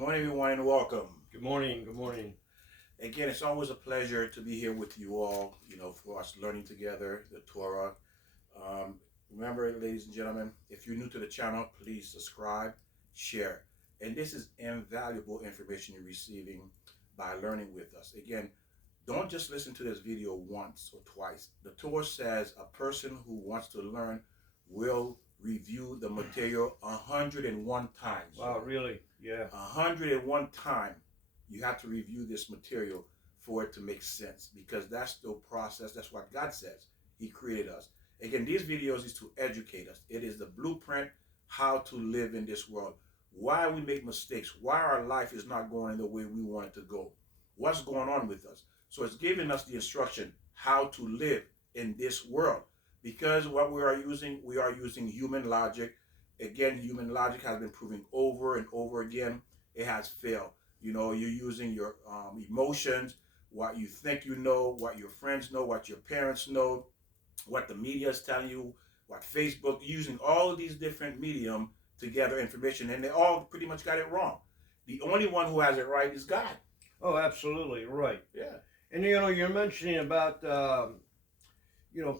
morning, everyone, and welcome. Good morning. Good morning. Again, it's always a pleasure to be here with you all, for us learning together the Torah. Um, Remember, ladies and gentlemen, if you're new to the channel, please subscribe, share. And this is invaluable information you're receiving by learning with us. Again, don't just listen to this video once or twice. The Torah says a person who wants to learn will review the material 101 times. Wow, really? Yeah. 101 times you have to review this material for it to make sense, because that's the process. That's what God says. He created us. Again, these videos is to educate us. It is the blueprint how to live in this world. Why we make mistakes, why our life is not going the way we want it to go, what's going on with us. So it's giving us the instruction how to live in this world, because what we are using human logic. Again, human logic has been proven over and over again. It has failed. You're using your emotions, what you think you know, what your friends know, what your parents know, what the media is telling you, what Facebook, using all of these different medium to gather information, and they all pretty much got it wrong. The only one who has it right is God. Oh, absolutely right. Yeah. And you're mentioning about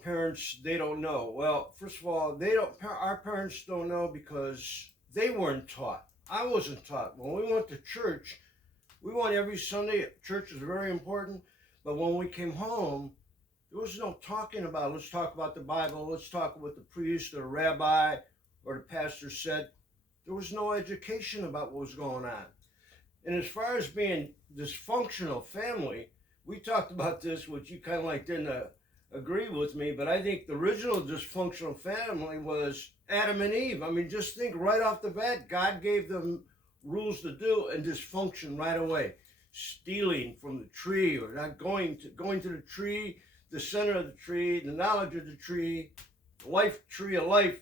parents, they don't know. Well, first of all, our parents don't know because they weren't taught. I wasn't taught. When we went to church, we went every Sunday. Church is very important. But when we came home, there was no talking about, let's talk about the Bible, let's talk what the priest or the rabbi or the pastor said. There was no education about what was going on. And as far as being dysfunctional family, we talked about this, which you kind of like didn't agree with me, but I think the original dysfunctional family was Adam and Eve. I mean, just think right off the bat, God gave them rules to do and dysfunction right away. Stealing from the tree, or not going to the tree, the center of the tree, the knowledge of the tree, the tree of life.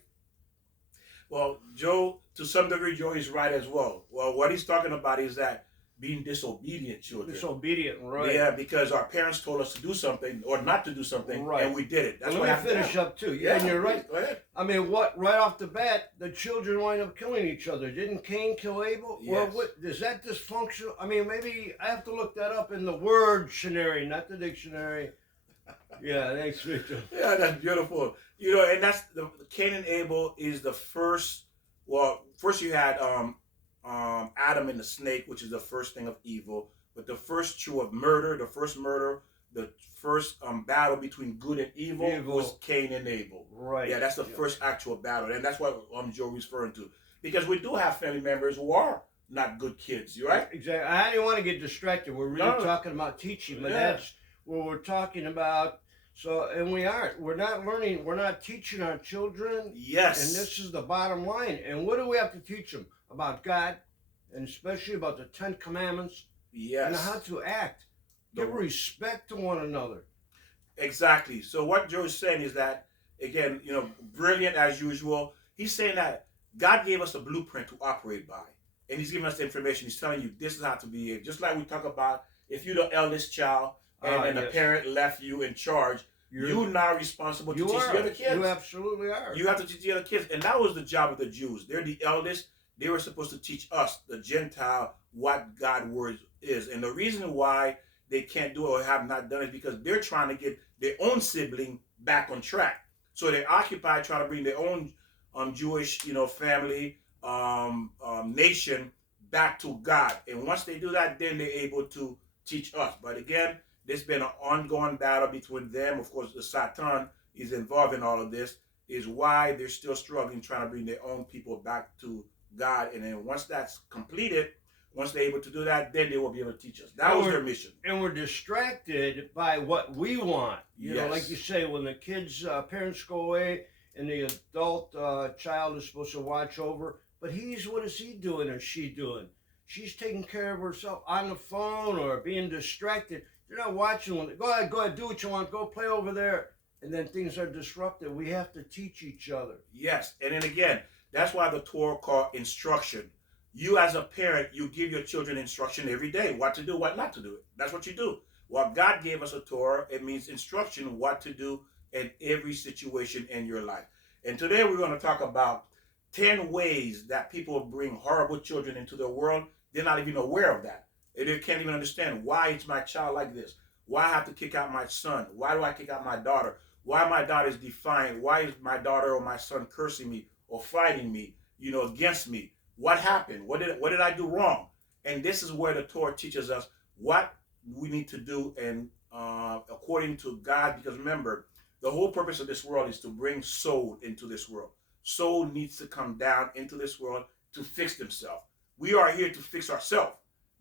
Well, Joe, to some degree, Joe is right as well. Well, what he's talking about is that being disobedient children. Disobedient, right. Yeah, because our parents told us to do something or not to do something, right, and we did it. That's what I finish up too. Yeah, and you're right. Go ahead. I mean, right off the bat, the children wind up killing each other. Didn't Cain kill Abel? Yes. Well, is that dysfunctional? I mean, maybe I have to look that up in the word dictionary, not the dictionary. Yeah, thanks, Victor. Yeah, that's beautiful. And that's Cain and Abel is the first. Well, first you had Adam and the snake, which is the first thing of evil. But the first true of murder, the first battle between good and evil was Cain and Abel. Right. Yeah, that's the first actual battle, and that's what Joe is referring to. Because we do have family members who are not good kids, right? Exactly. I didn't want to get distracted. We're really talking about teaching, but that's what we're talking about. So, and we aren't. We're not learning. We're not teaching our children. Yes. And this is the bottom line. And what do we have to teach them? About God, and especially about the 10 Commandments. Yes. And how to act. Give respect to one another. Exactly. So what Joe is saying is that, again, brilliant as usual. He's saying that God gave us a blueprint to operate by. And he's giving us the information. He's telling you this is how to behave. Just like we talk about, if you're the eldest child, and the parent left you in charge, you're now responsible to teach the other kids. You absolutely are. You have to teach the other kids. And that was the job of the Jews. They're the eldest. They were supposed to teach us, the Gentile, what God's word is. And the reason why they can't do it or have not done it is because they're trying to get their own sibling back on track. So they're occupied trying to bring their own Jewish, family, nation back to God. And once they do that, then they're able to teach us. But again, there's been an ongoing battle between them. Of course, the Satan is involved in all of this, is why they're still struggling trying to bring their own people back to God. And then once that's completed, once they're able to do that, then they will be able to teach us. That was their mission. And we're distracted by what we want. You Yes. know, like you say, when the kids' parents go away and the adult child is supposed to watch over, but what is he doing or she doing? She's taking care of herself on the phone or being distracted. They're not watching. Go ahead, do what you want. Go play over there. And then things are disrupted. We have to teach each other. Yes. And then again, that's why the Torah called instruction. You as a parent, you give your children instruction every day. What to do, what not to do. That's what you do. Well, God gave us a Torah. It means instruction, what to do in every situation in your life. And today we're going to talk about 10 ways that people bring horrible children into the world they're not even aware of that. They can't even understand why is my child like this. Why I have to kick out my son? Why do I kick out my daughter? Why my daughter is defiant? Why is my daughter or my son cursing me or fighting me, against me? What happened? What did I do wrong? And this is where the Torah teaches us what we need to do, and according to God, because remember, the whole purpose of this world is to bring soul into this world. Soul needs to come down into this world to fix themselves. We are here to fix ourselves.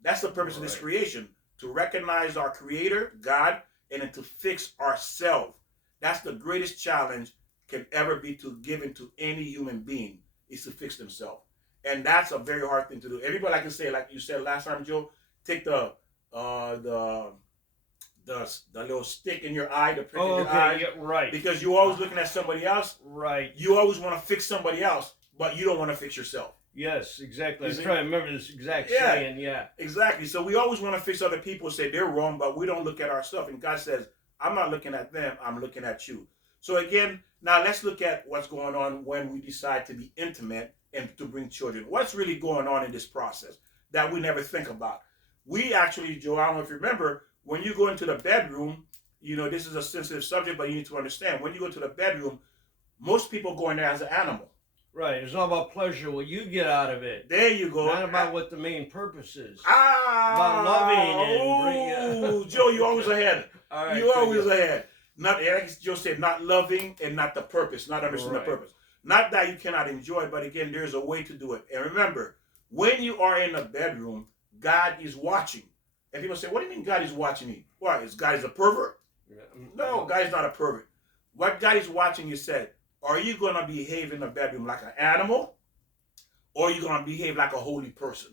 That's the purpose of this creation, to recognize our Creator, God, and then to fix ourselves. That's the greatest challenge can ever be given to any human being, is to fix themselves. And that's a very hard thing to do. Everybody, like I say, like you said last time, Joe, take the little stick in your eye, the prick in your eye. Yeah, right. Because you're always looking at somebody else. Right. You always want to fix somebody else, but you don't want to fix yourself. Yes, exactly. I'm trying to remember this exact saying, Exactly. So we always want to fix other people, say they're wrong, but we don't look at ourselves. And God says, I'm not looking at them, I'm looking at you. So again, now let's look at what's going on when we decide to be intimate and to bring children. What's really going on in this process that we never think about? We actually, Joe, I don't know if you remember, when you go into the bedroom, this is a sensitive subject, but you need to understand, when you go to the bedroom, most people go in there as an animal. Right. It's all about pleasure, what you get out of it. There you go. Not about what the main purpose is. About loving and bringing. Joe, you're always ahead. All right, you're always ahead. Not, like Joe said, not loving and not the purpose, not understanding the purpose. Not that you cannot enjoy, but again, there's a way to do it. And remember, when you are in a bedroom, God is watching. And people say, what do you mean God is watching me? Why? Is God a pervert? Yeah. No, God is not a pervert. What God is watching, you said, are you going to behave in the bedroom like an animal, or are you going to behave like a holy person?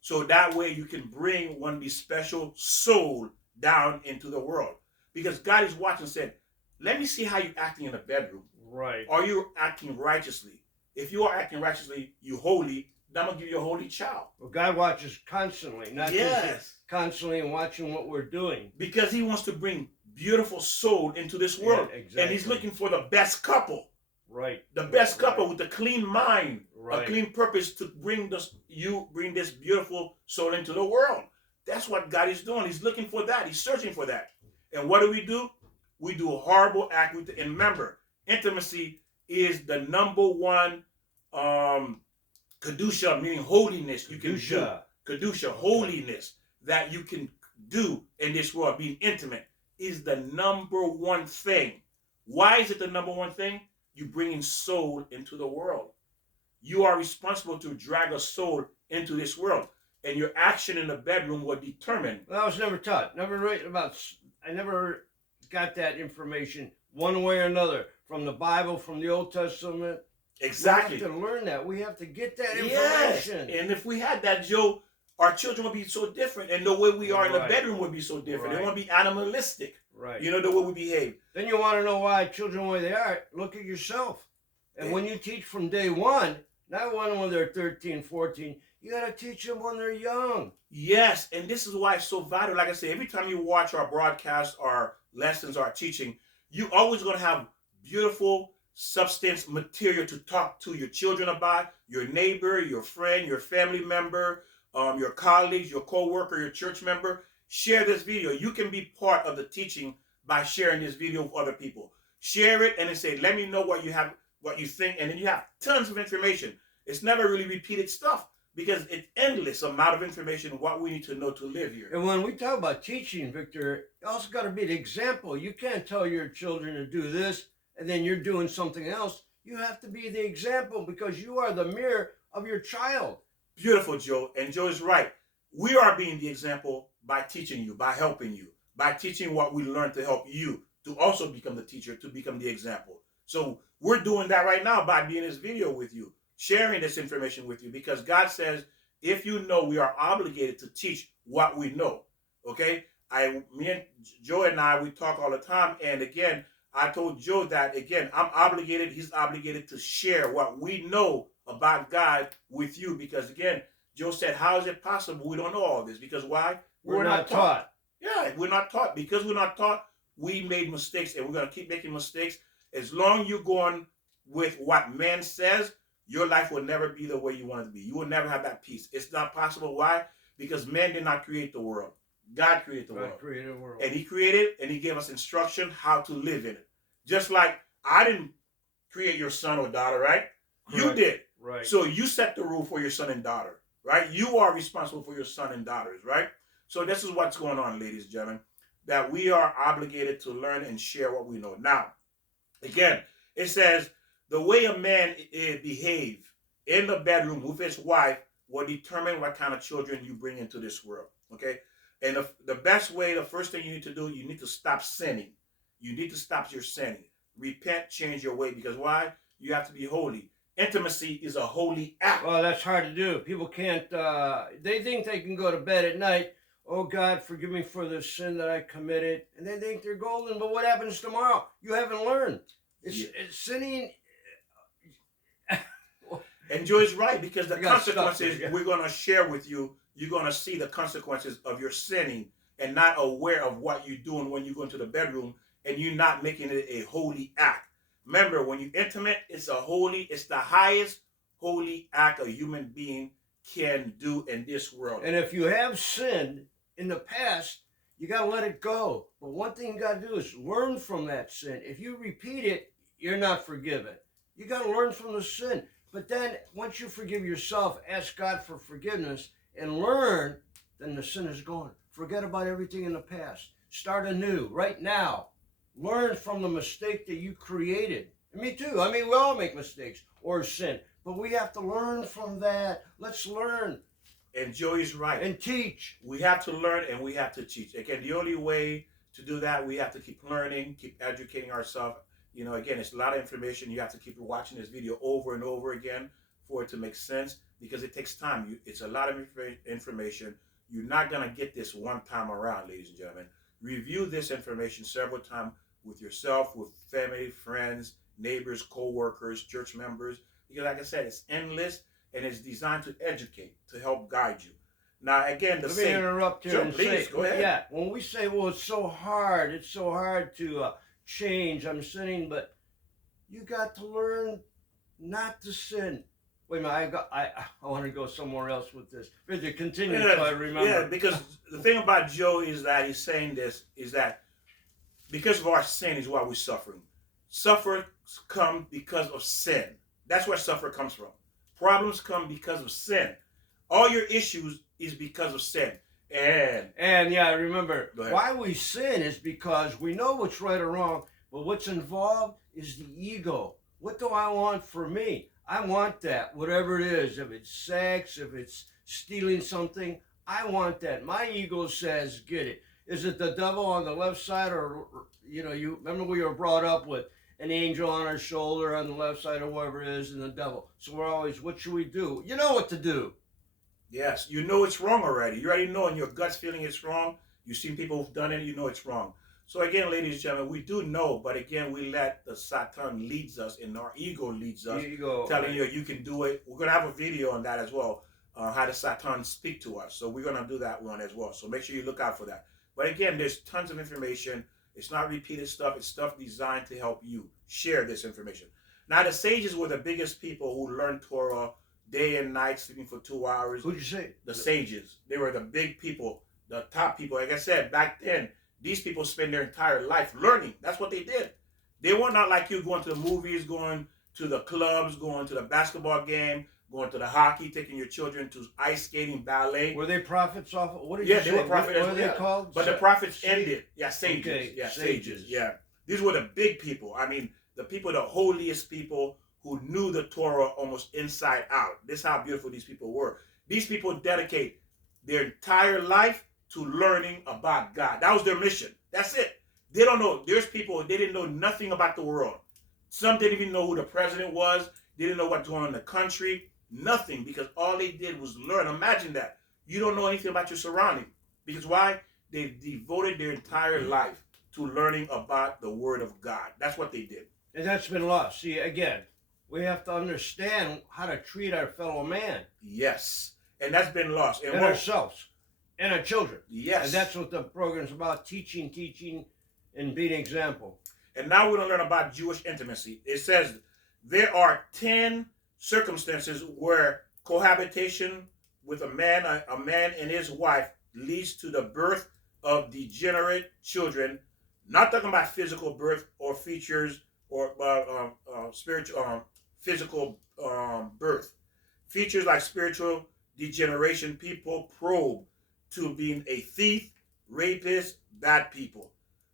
So that way you can bring one of these special soul down into the world. Because God is watching and said, let me see how you're acting in the bedroom. Right. Are you acting righteously? If you are acting righteously, you holy, then I'm going to give you a holy child. Well, God watches constantly, not just constantly and watching what we're doing. Because he wants to bring beautiful soul into this world. Yeah, exactly. And he's looking for the best couple. Right. The best couple with a clean mind, a clean purpose to bring this beautiful soul into the world. That's what God is doing. He's looking for that. He's searching for that. And what do? We do a horrible act with it. And remember, intimacy is the number one kedusha, meaning holiness. You can do kedusha, holiness that you can do in this world. Being intimate is the number one thing. Why is it the number one thing? You bringing soul into the world. You are responsible to drag a soul into this world, and your action in the bedroom will determine. Well, I was never taught. I never got that information one way or another from the Bible, from the Old Testament. Exactly. We have to learn that. We have to get that Yes. information. And if we had that, Joe, our children would be so different, and the way we are in the bedroom would be so different. They won't be animalistic. Right. The way we behave. Then you want to know why children, where they are, look at yourself. And when you teach from day one, not when they're 13, 14, you got to teach them when they're young. Yes, and this is why it's so vital. Like I say, every time you watch our broadcast, our lessons, our teaching, you always going to have beautiful substance material to talk to your children about, your neighbor, your friend, your family member, your colleagues, your co-worker, your church member. Share this video. You can be part of the teaching by sharing this video with other people. Share it and then say, let me know what you think, and then you have tons of information. It's never really repeated stuff because it's endless amount of information what we need to know to live here. And when we talk about teaching, Victor, you also got to be the example. You can't tell your children to do this and then you're doing something else. You have to be the example because you are the mirror of your child. Beautiful, Joe. And Joe is right. We are being the example by teaching you, by helping you, by teaching what we learned to help you to also become the teacher, to become the example. So we're doing that right now by being in this video with you, sharing this information with you, because God says, if you know, we are obligated to teach what we know. Okay? Me and Joe and I, we talk all the time. And again, I told Joe that, again, I'm obligated, he's obligated to share what we know about God with you. Because again, Joe said, how is it possible we don't know all this? Because why? We're not taught. Yeah, we're not taught. Because we're not taught, we made mistakes, and we're going to keep making mistakes. As long as you're going with what man says, your life will never be the way you want it to be. You will never have that peace. It's not possible. Why? Because man did not create the world. God created the world. God created the world. And he created and he gave us instruction how to live in it. Just like I didn't create your son or daughter, right? You did. Right. So you set the rule for your son and daughter, right? You are responsible for your son and daughters, right? So this is what's going on, ladies and gentlemen, that we are obligated to learn and share what we know. Now, again, it says the way a man behave in the bedroom with his wife will determine what kind of children you bring into this world, okay? And the best way, the first thing you need to do, you need to stop sinning. You need to stop your sinning. Repent, change your way, because why? You have to be holy. Intimacy is a holy act. Well, that's hard to do. People can't, they think they can go to bed at night, oh God, forgive me for the sin that I committed, and they think they're golden, but what happens tomorrow? You haven't learned. It's sinning. And Joy's right, because the consequences there, yeah. we're going to share with you, you're going to see the consequences of your sinning and not aware of what you're doing when you go into the bedroom and you're not making it a holy act. Remember, when you're intimate, it's the highest holy act a human being can do in this world. And if you have sinned in the past, you got to let it go. But one thing you got to do is learn from that sin. If you repeat it, you're not forgiven. You got to learn from the sin. But then once you forgive yourself, ask God for forgiveness and learn, then the sin is gone. Forget about everything in the past. Start anew right now. Learn from the mistake that you created. And me too. I mean, we all make mistakes or sin. But we have to learn from that. Let's learn. And Joey's right. And teach. We have to learn and we have to teach. Again, the only way to do that, we have to keep learning, keep educating ourselves. You know, again, it's a lot of information. You have to keep watching this video over and over again for it to make sense, because it takes time. It's a lot of information. You're not going to get this one time around, ladies and gentlemen. Review this information several times with yourself, with family, friends, neighbors, co-workers, church members, because like I said, it's endless and it's designed to educate, to help guide you. Now, again, Let me interrupt here and please, say, go ahead. Yeah, when we say, well, it's so hard to change, I'm sinning, but you got to learn not to sin. Wait a minute, I want to go somewhere else with this. But to continue, so I remember. Yeah, because the thing about Joe is that he's saying this, is that because of our sin is why we're suffering. Suffer come because of sin. That's where suffer comes from. Problems come because of sin. All your issues is because of sin. And yeah, remember, why we sin is because we know what's right or wrong, but what's involved is the ego. What do I want for me? I want that, whatever it is. If it's sex, if it's stealing something, I want that. My ego says, get it. Is it the devil on the left side, or, you know, you remember we were brought up with an angel on our shoulder on the left side, or whatever it is, and the devil. So we're always, what should we do? You know what to do. Yes, you know it's wrong already. You already know in your gut's feeling it's wrong. You've seen people who've done it, you know it's wrong. So again, ladies and gentlemen, we do know, but again, we let the Satan leads us, and our ego leads us, telling you you can do it. We're going to have a video on that as well, how the Satan speak to us. So we're going to do that one as well. So make sure you look out for that. But again, there's tons of information. It's not repeated stuff. It's stuff designed to help you share this information. Now, the sages were the biggest people who learned Torah day and night, sleeping for 2 hours. Who'd you say? The sages. They were the big people, the top people. Like I said, back then, these people spend their entire life learning. That's what they did. They were not like you, going to the movies, going to the clubs, going to the basketball game, going to the hockey, taking your children to ice skating, ballet. Were they prophets off? What did you say? They were prophets. What are they called? But the prophets ended. Yeah, sages. Okay, yeah, sages. Yeah. These were the big people. I mean, the people, the holiest people who knew the Torah almost inside out. This is how beautiful these people were. These people dedicate their entire life to learning about God. That was their mission. That's it. They don't know. There's people, they didn't know nothing about the world. Some didn't even know who the president was. They didn't know what's going on in the country. Nothing, because all they did was learn. Imagine that. You don't know anything about your surrounding. Because why? They devoted their entire life to learning about the Word of God. That's what they did. And that's been lost. See, again, we have to understand how to treat our fellow man. Yes. And that's been lost. And ourselves. And our children. Yes. And that's what the program's about, teaching, and being an example. And now we're going to learn about Jewish intimacy. It says there are 10 circumstances where cohabitation with a man and his wife leads to the birth of degenerate children. Not talking about physical birth or features or spiritual, physical birth. Features like spiritual degeneration. People probe to being a thief, rapist, bad people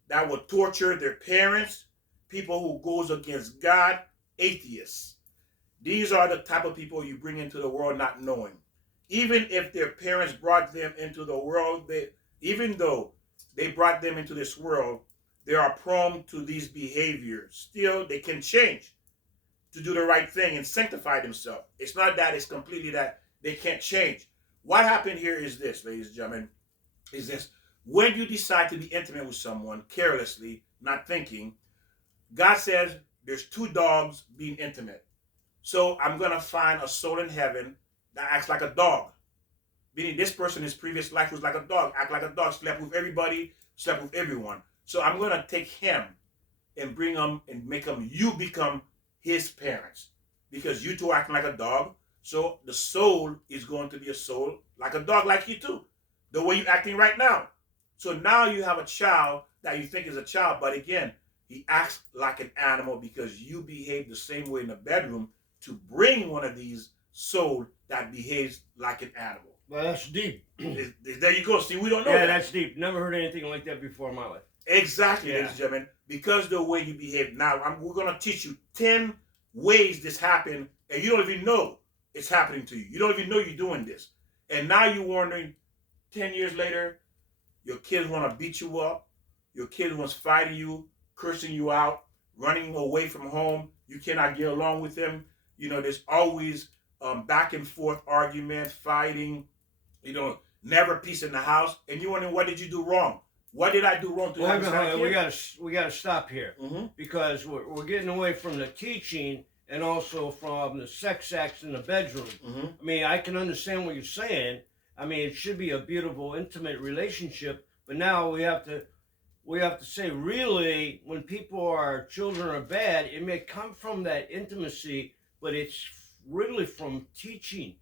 that will torture their parents, people who goes against God, atheists. These are the type of people you bring into the world not knowing. Even if their parents brought them into the world, even though they brought them into this world, they are prone to these behaviors. Still, they can change to do the right thing and sanctify themselves. It's not that it's completely that they can't change. What happened here is this, ladies and gentlemen, is this. When you decide to be intimate with someone carelessly, not thinking, God says there's two dogs being intimate. So I'm going to find a soul in heaven that acts like a dog. Meaning this person in his previous life was like a dog, act like a dog, slept with everybody, slept with everyone. So I'm going to take him and bring him and make him, you become his parents. Because you two are acting like a dog. So the soul is going to be a soul like a dog, like you too. The way you're acting right now. So now you have a child that you think is a child. But again, he acts like an animal because you behave the same way in the bedroom to bring one of these soul that behaves like an animal. Well, that's deep. There you go. See, we don't know. Yeah, that's deep. Never heard anything like that before in my life. Exactly, ladies and gentlemen. Because the way you behave now, we're going to teach you 10 ways this happened, and you don't even know it's happening to you. You don't even know you're doing this. And now you're wondering, 10 years later, your kids want to beat you up. Your kids wants fighting you, cursing you out, running away from home. You cannot get along with them. You know, there's always back and forth argument, fighting, you know, never peace in the house. And you're wondering, what did you do wrong? What did I do wrong to well, we gotta stop here because we're getting away from the teaching and also from the sex acts in the bedroom. I mean, I can understand what you're saying. I mean, it should be a beautiful, intimate relationship, but now we have to say, really, when children are bad, it may come from that intimacy, but it's really from teaching.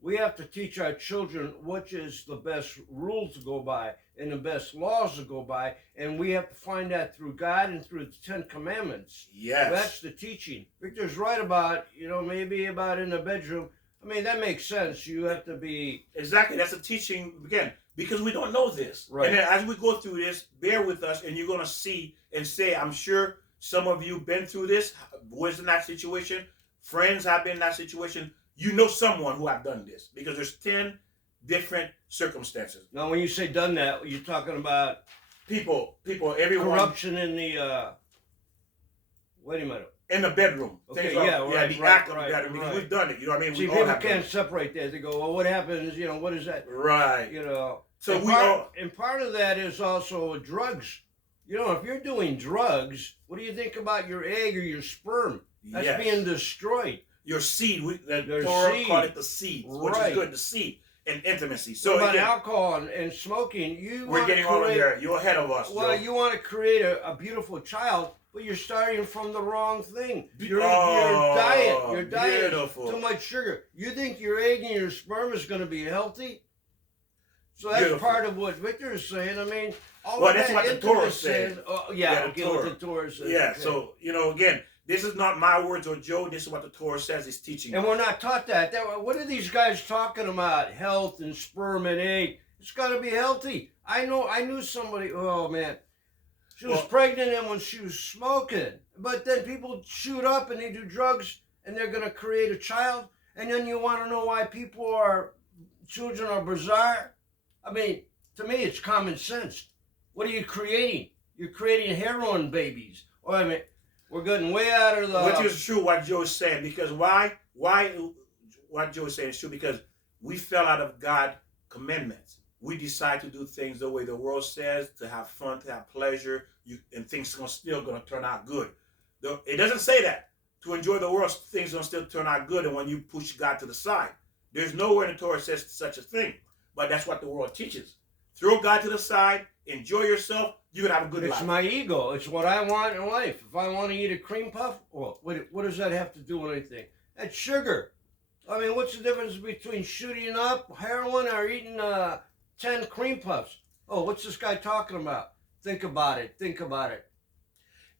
We have to teach our children what is the best rule to go by and the best laws to go by, and we have to find that through God and through the 10 Commandments. Yes. That's the teaching. Victor's right about, maybe about in the bedroom. I mean, that makes sense. You have to be... Exactly. That's a teaching, again, because we don't know this. Right. And then as we go through this, bear with us, and you're going to see and say, I'm sure some of you been through this, was in that situation, friends have been in that situation. You know someone who have done this because there's 10 different circumstances. Now, when you say done that, you're talking about people, everyone. Corruption in the, wait a minute. In the bedroom. Okay, the act of the bedroom. Because we've done it, you know what I mean? See, people can't separate that. They go, well, what happens, what is that? Right. So and part of that is also drugs. If you're doing drugs, what do you think about your egg or your sperm? That's being destroyed. Your seed, the Torah call it the seed, which is good, the seed and intimacy. So about alcohol and smoking, we're getting all of there. You're ahead of us. Well, you want to create a beautiful child, but you're starting from the wrong thing. Your diet beautiful. Is too much sugar. You think your egg and your sperm is going to be healthy? So that's part of what Victor is saying. I mean, that's what the Torah says. The Torah says. Yeah, okay. So, again, this is not my words or Joe. This is what the Torah says is teaching. And we're not taught that. What are these guys talking about? Health and sperm and egg. It's got to be healthy. I knew somebody. Oh man, she was pregnant and when she was smoking. But then people shoot up and they do drugs and they're gonna create a child. And then you want to know why children are bizarre? I mean, to me, it's common sense. What are you creating? You're creating heroin babies. We're getting way out of the... Which is true what Joe is saying. Because why what Joe is saying is true. Because we fell out of God's commandments. We decide to do things the way the world says, to have fun, to have pleasure, and things are still going to turn out good. It doesn't say that. To enjoy the world, things are going to still turn out good, and when you push God to the side. There's nowhere in the Torah says such a thing. But that's what the world teaches. Throw God to the side, enjoy yourself, you're going to have a good life. It's my ego. It's what I want in life. If I want to eat a cream puff, well, what does that have to do with anything? That's sugar. I mean, what's the difference between shooting up heroin or eating 10 cream puffs? Oh, what's this guy talking about? Think about it. Think about it.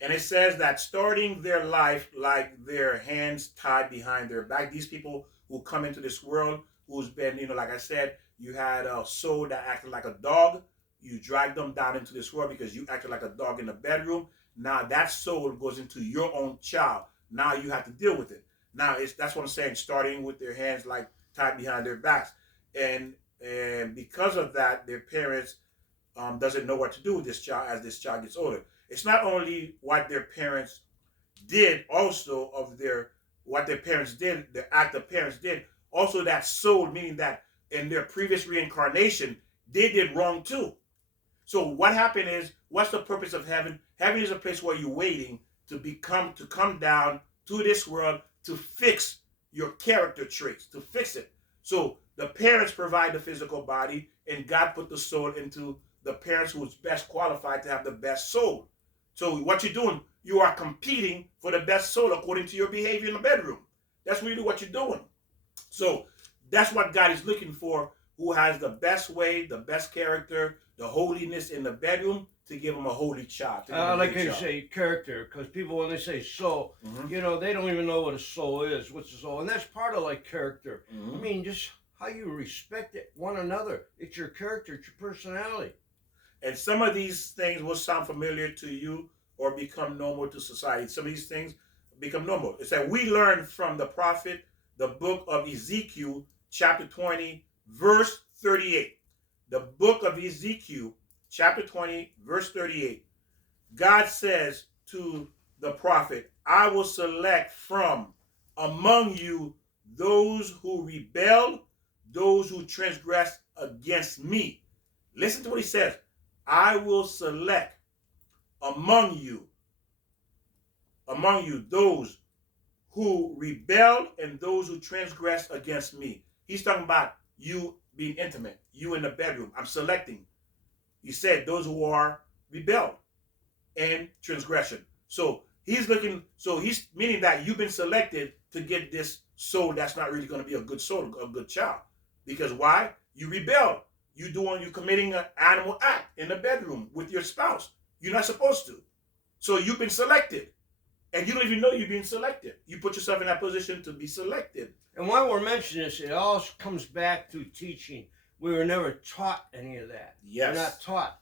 And it says that starting their life like their hands tied behind their back. These people who come into this world, who's been, like I said, you had a soul that acted like a dog. You dragged them down into this world because you acted like a dog in the bedroom. Now that soul goes into your own child. Now you have to deal with it. Now that's what I'm saying. Starting with their hands like tied behind their backs, and because of that, their parents doesn't know what to do with this child as this child gets older. It's not only what their parents did, also of their what their parents did, the act the parents did, also that soul, meaning that in their previous reincarnation, they did wrong too. So what happened is, what's the purpose of heaven? Heaven is a place where you're waiting to come down to this world to fix your character traits, to fix it. So the parents provide the physical body, and God put the soul into the parents who's best qualified to have the best soul. So what you're doing, you are competing for the best soul according to your behavior in the bedroom. That's really what you're doing. So that's what God is looking for, who has the best way, the best character, the holiness in the bedroom, to give him a holy child. Like you say, character, because people, when they say soul, they don't even know what a soul is. What's a soul? And that's part of like character. I mean, just how you respect one another. It's your character, it's your personality. And some of these things will sound familiar to you or become normal to society. Some of these things become normal. It's that we learn from the prophet, the book of Ezekiel, chapter 20, verse 38. The book of Ezekiel, chapter 20, verse 38. God says to the prophet, I will select from among you those who rebel, those who transgress against me. Listen to what he says. I will select among you those who rebel and those who transgress against me. He's talking about you being intimate, you in the bedroom. I'm selecting. He said those who are rebelled and transgression. So he's meaning that you've been selected to get this soul that's not really going to be a good soul, a good child. Because why? You rebelled. You're committing an animal act in the bedroom with your spouse. You're not supposed to. So you've been selected. And you don't even know you're being selected. You put yourself in that position to be selected. And while we're mentioning this, it all comes back to teaching. We were never taught any of that. Yes. We're not taught.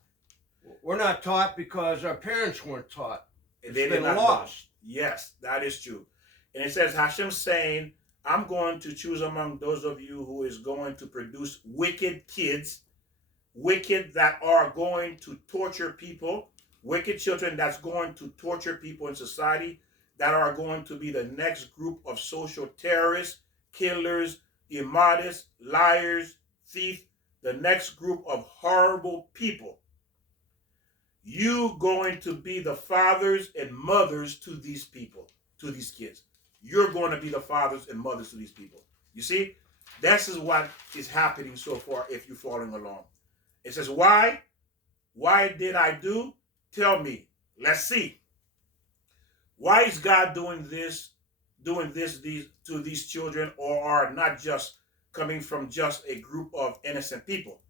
We're not taught because our parents weren't taught. It's been lost. Yes, that is true. And it says, Hashem saying, I'm going to choose among those of you who is going to produce wicked kids, wicked that are going to torture people, wicked children that's going to torture people in society, that are going to be the next group of social terrorists, killers, immodest, liars, thieves, the next group of horrible people. You going to be the fathers and mothers to these people, to these kids. You're going to be the fathers and mothers to these people. You see, this is what is happening so far if you're following along. It says, why? Why did I do? Tell me. Let's see. Why is God doing this to these children, or are not just coming from just a group of innocent people?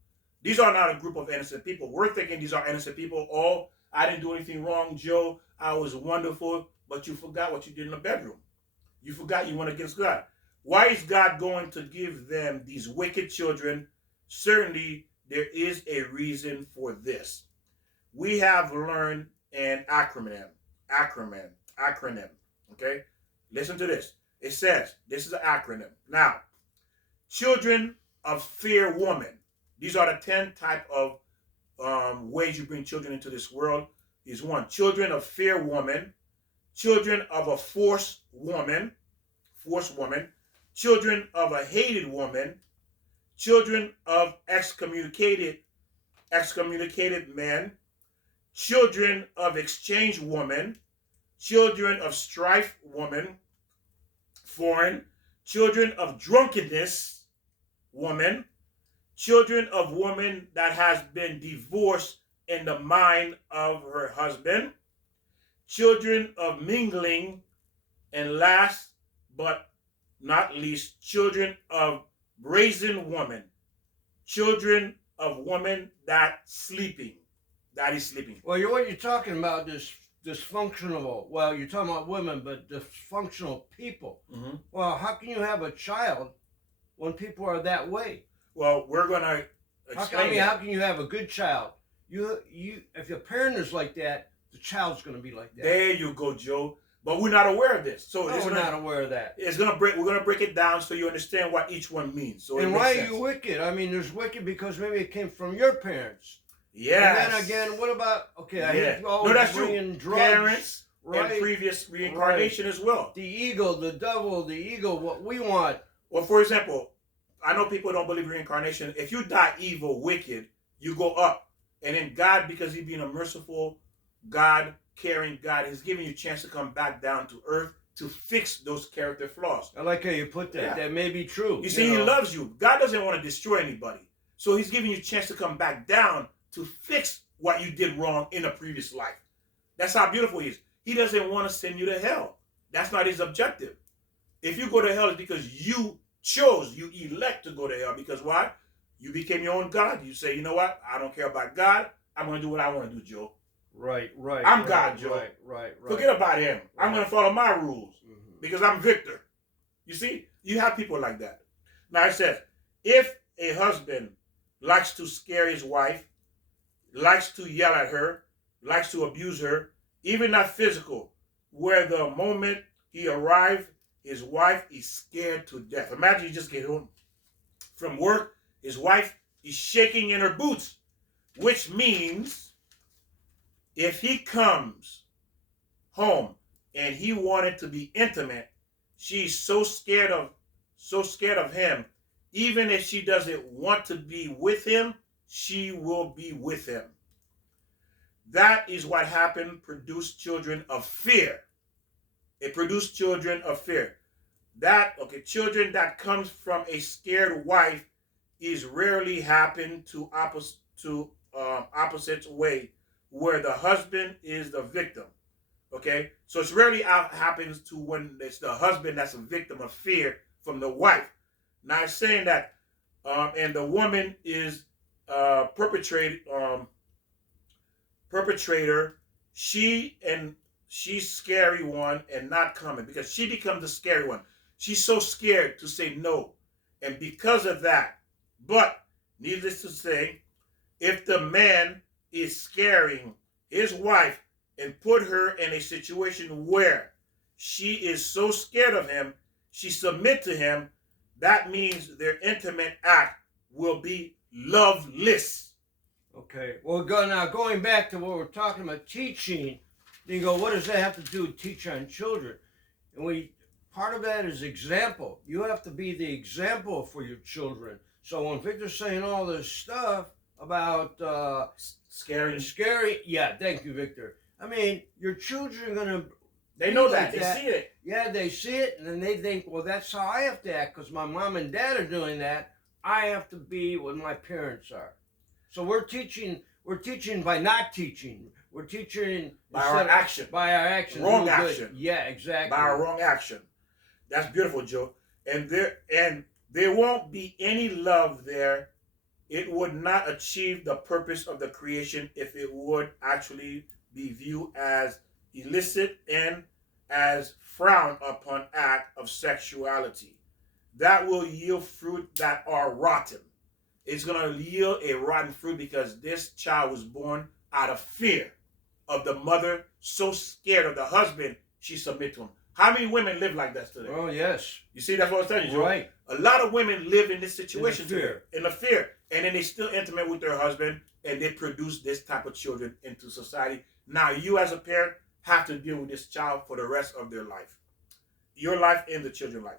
These are not a group of innocent people. We're thinking these are innocent people. Oh, I didn't do anything wrong, Joe. I was wonderful, but you forgot what you did in the bedroom. You forgot you went against God. Why is God going to give them these wicked children? Certainly, there is a reason for this. We have learned an acronym. Okay? Listen to this. It says, this is an acronym. Now, children of fair woman. These are the 10 type of ways you bring children into this world. Is one, children of fair woman, children of a forced woman, children of a hated woman, children of excommunicated men, children of exchange woman, children of strife woman, foreign, children of drunkenness woman, children of woman that has been divorced in the mind of her husband, children of mingling, and last but not least, children of brazen woman, children of woman that sleeping, that is sleeping. Well, what you're talking about is dysfunctional. Well, you're talking about women, but dysfunctional people. Mm-hmm. Well, how can you have a child when people are that way? Well, we're gonna explain. How can you have a good child? If your parent is like that, the child's going to be like that. There you go, Joe. But we're not aware of this, so we're not aware of that. We're gonna break it down so you understand what each one means. So and why are you wicked? I mean, there's wicked because maybe it came from your parents. Yes. And then again, what about I hate that's true. Drugs, parents right? And previous reincarnation as well. The ego, the devil, what we want. Well, for example, I know people don't believe reincarnation. If you die evil, wicked, you go up, and then God, because He's being a merciful God, caring God, He's giving you a chance to come back down to earth to fix those character flaws. I like how you put that. Yeah. That may be true. You see, He loves you. God doesn't want to destroy anybody. So He's giving you a chance to come back down to fix what you did wrong in a previous life. That's how beautiful He is. He doesn't want to send you to hell. That's not His objective. If you go to hell, it's because you elect to go to hell. Because why? You became your own God. You say, you know what? I don't care about God. I'm going to do what I want to do, Joe. Right. I'm God, Joe. Right. Forget about Him. Right. I'm going to follow my rules because I'm Victor. You see, you have people like that. Now it says, if a husband likes to scare his wife, likes to yell at her, likes to abuse her, even not physical, where the moment he arrived, his wife is scared to death. Imagine you just get home from work, his wife is shaking in her boots, which means if he comes home and he wanted to be intimate, she's so scared of him, even if she doesn't want to be with him, she will be with him. That is what happened, produced children of fear. It produced children of fear. Children that comes from a scared wife is rarely happen to opposite way, where the husband is the victim. Okay, so it's rarely happens to when it's the husband that's a victim of fear from the wife. Now it's saying that, and the woman is perpetrator. She's scary one and not coming because she becomes the scary one. She's so scared to say no, and because of that. But needless to say, if the man is scaring his wife and put her in a situation where she is so scared of him, she submit to him, that means their intimate act will be loveless. Okay. Well, now going back to what we're talking about, teaching, you go, what does that have to do with teach on children? And part of that is example. You have to be the example for your children. So when Victor's saying all this stuff about scary, yeah, thank you, Victor. I mean, your children are gonna. They know that. They see it. Yeah, they see it, and then they think, well, that's how I have to act because my mom and dad are doing that. I have to be what my parents are. So we're teaching by not teaching. We're teaching by our action. By our action. Wrong action. Yeah, exactly. By our wrong action. That's beautiful, Joe. And there won't be any love there. It would not achieve the purpose of the creation if it would actually be viewed as illicit and as frowned upon act of sexuality. That will yield fruit that are rotten. It's going to yield a rotten fruit because this child was born out of fear of the mother, so scared of the husband, she submit to him. How many women live like that today? Oh, yes. You see, that's what I'm telling you, Joe. Right. A lot of women live in this situation in the fear. And then they still intimate with their husband and they produce this type of children into society. Now, you as a parent have to deal with this child for the rest of their life. Your life and the children's life.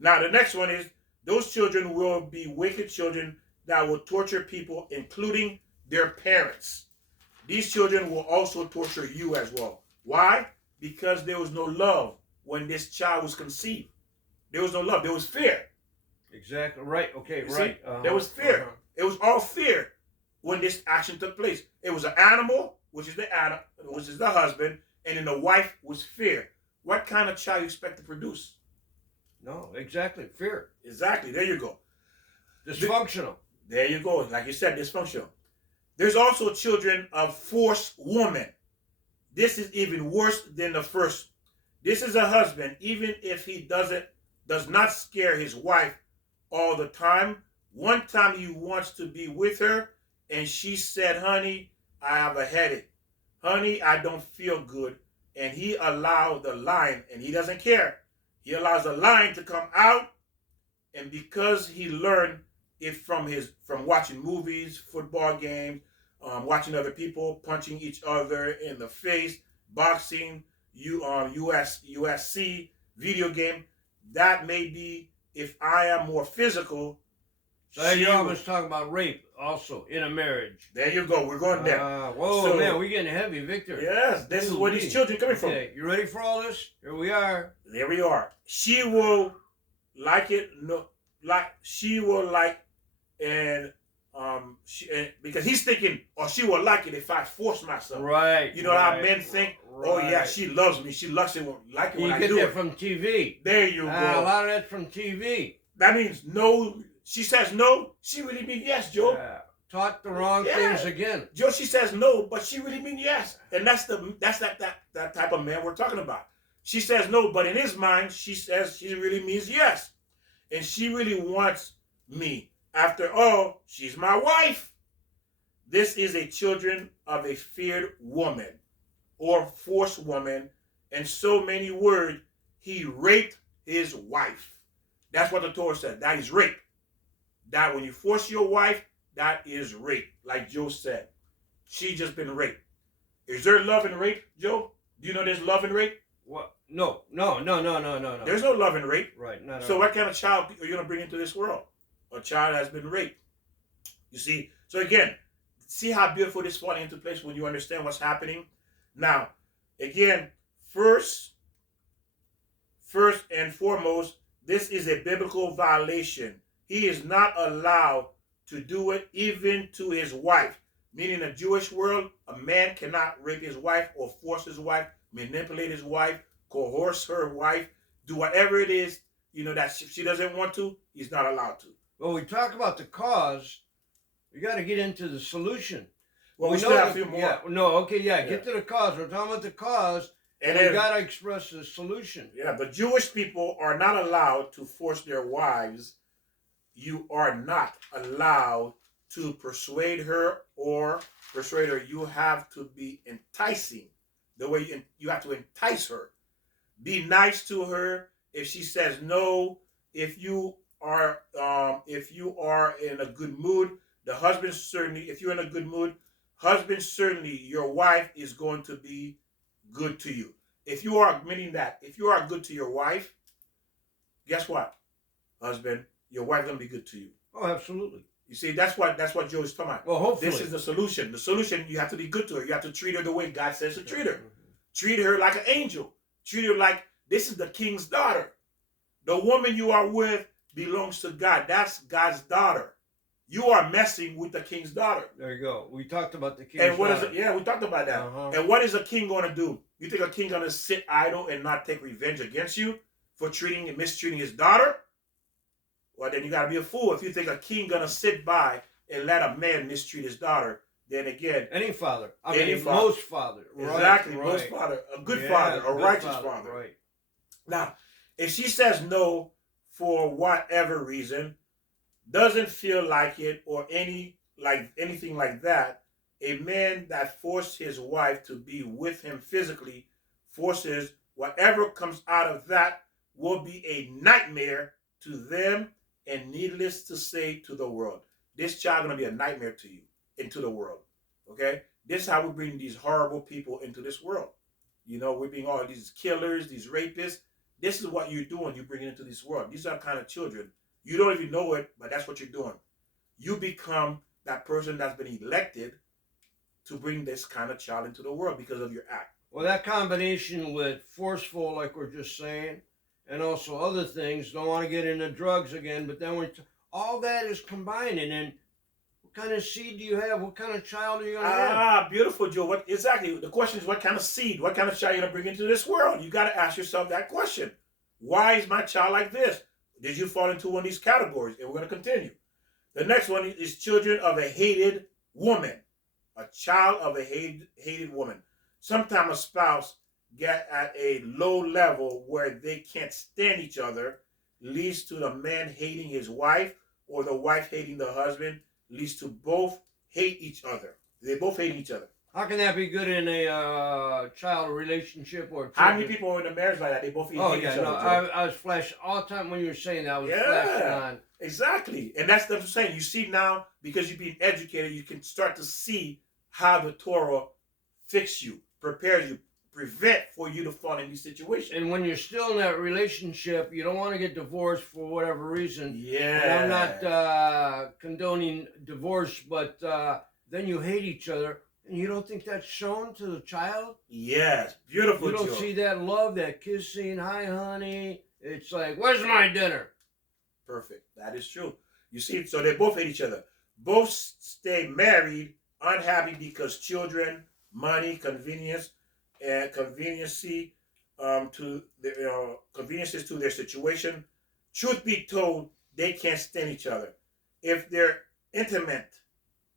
Now, the next one is those children will be wicked children that will torture people, including their parents. These children will also torture you as well. Why? Because there was no love when this child was conceived. There was no love. There was fear. Exactly. Right. Okay. You right. There was fear. It was all fear when this action took place. It was an animal, which is the husband, and then the wife was fear. What kind of child you expect to produce? No, exactly. Fear. Exactly. There you go. Dysfunctional. There you go. Like you said, dysfunctional. There's also children of forced women. This is even worse than the first. This is a husband, even if he does not scare his wife all the time. One time he wants to be with her, and she said, "Honey, I have a headache. Honey, I don't feel good." And he allowed the line, and he doesn't care. He allows the line to come out, and because he learned it from watching movies, football games, watching other people punching each other in the face, boxing, USC, video game. That may be if I am more physical. So you're always talking about rape also in a marriage. There you go. We're going there. Whoa, so, man, we're getting heavy, Victor. Yes, this is where these children coming from. You ready for all this? Here we are. There we are. She will like it. No, like she will like, and because he's thinking, or she will like it if I force myself. Right. You know how men think. Right. Oh yeah, she loves me. She likes it when I do it. You get that from TV. There you go. A lot of that's from TV. That means no. She says no. She really means yes, Joe. Yeah. Taught the wrong things again. Joe, she says no, but she really means yes, and that's that type of man we're talking about. She says no, but in his mind, she says she really means yes, and she really wants me. After all, she's my wife. This is a children of a feared woman or forced woman. In so many words, he raped his wife. That's what the Torah said. That is rape. That when you force your wife, that is rape. Like Joe said. She just been raped. Is there love in rape, Joe? Do you know there's love in rape? What? No. There's no love in rape. Right. So what kind of child are you going to bring into this world? A child has been raped. You see? So again, see how beautiful this falling into place when you understand what's happening? Now, again, first and foremost, this is a biblical violation. He is not allowed to do it even to his wife. Meaning in the Jewish world, a man cannot rape his wife or force his wife, manipulate his wife, coerce her wife, do whatever it is, that if she doesn't want to, he's not allowed to. Well, we talk about the cause. We got to get into the solution. Well, we still have a few more. Yeah, get to the cause. We're talking about the cause, and we got to express the solution. Yeah, but Jewish people are not allowed to force their wives. You are not allowed to persuade her or persuade her. You have to be enticing. The way you have to entice her. Be nice to her. If she says no, if you are in a good mood, the husband certainly, if you're in a good mood, husband certainly, your wife is going to be good to you. If you are good to your wife, guess what, husband, your wife's gonna be good to you. Oh, absolutely. You see, that's what Joe is talking about. Well, hopefully. This is the solution. The solution, you have to be good to her. You have to treat her the way God says to treat her. Treat her like an angel. Treat her like this is the king's daughter. The woman you are with belongs to God. That's God's daughter. You are messing with the king's daughter. There you go. We talked about the king's daughter. And what daughter. is it? Yeah, we talked about that. And what is a king going to do? You think a king going to sit idle and not take revenge against you for mistreating his daughter? Well, then you got to be a fool. If you think a king going to sit by and let a man mistreat his daughter, then again... Any father. Most father. Exactly, right. Most father. A good father. A righteous father. Right. Now, if she says no for whatever reason, doesn't feel like it or anything like that, a man that forced his wife to be with him physically, forces whatever comes out of that will be a nightmare to them and needless to say to the world. This child going to be a nightmare to you, into the world. Okay? This is how we bring these horrible people into this world. We bring all these killers, these rapists. This is what you're doing. You bring it into this world. These are kind of children. You don't even know it, but that's what you're doing. You become that person that's been elected to bring this kind of child into the world because of your act. Well, that combination with forceful, like we're just saying, and also other things, don't want to get into drugs again, but then all that is combined, and then what kind of seed do you have? What kind of child are you going to have? Beautiful, Joe. Exactly. The question is what kind of seed, what kind of child are you going to bring into this world? You got to ask yourself that question. Why is my child like this? Did you fall into one of these categories? And we're going to continue. The next one is children of a hated woman. A child of a hated woman. Sometimes a spouse get at a low level where they can't stand each other, leads to the man hating his wife, or the wife hating the husband, leads to both hate each other. They both hate each other. How can that be good in a child relationship or How many people are in a marriage like that? They both hate each other. I was flashing all the time when you were saying that. I was flashing on. Exactly. And that's what I'm saying. You see now, because you're being educated, you can start to see how the Torah fix you, prepares you, prevent for you to fall in these situations. And when you're still in that relationship, you don't want to get divorced for whatever reason. Yeah. And I'm not condoning divorce, but then you hate each other. And you don't think that's shown to the child? Yes. Beautiful. You don't see that love, that kissing, hi honey. It's like, where's my dinner? Perfect. That is true. You see, so they both hate each other. Both stay married, unhappy because children, money, convenience, and conveniences to their situation. Truth be told, they can't stand each other. If they're intimate,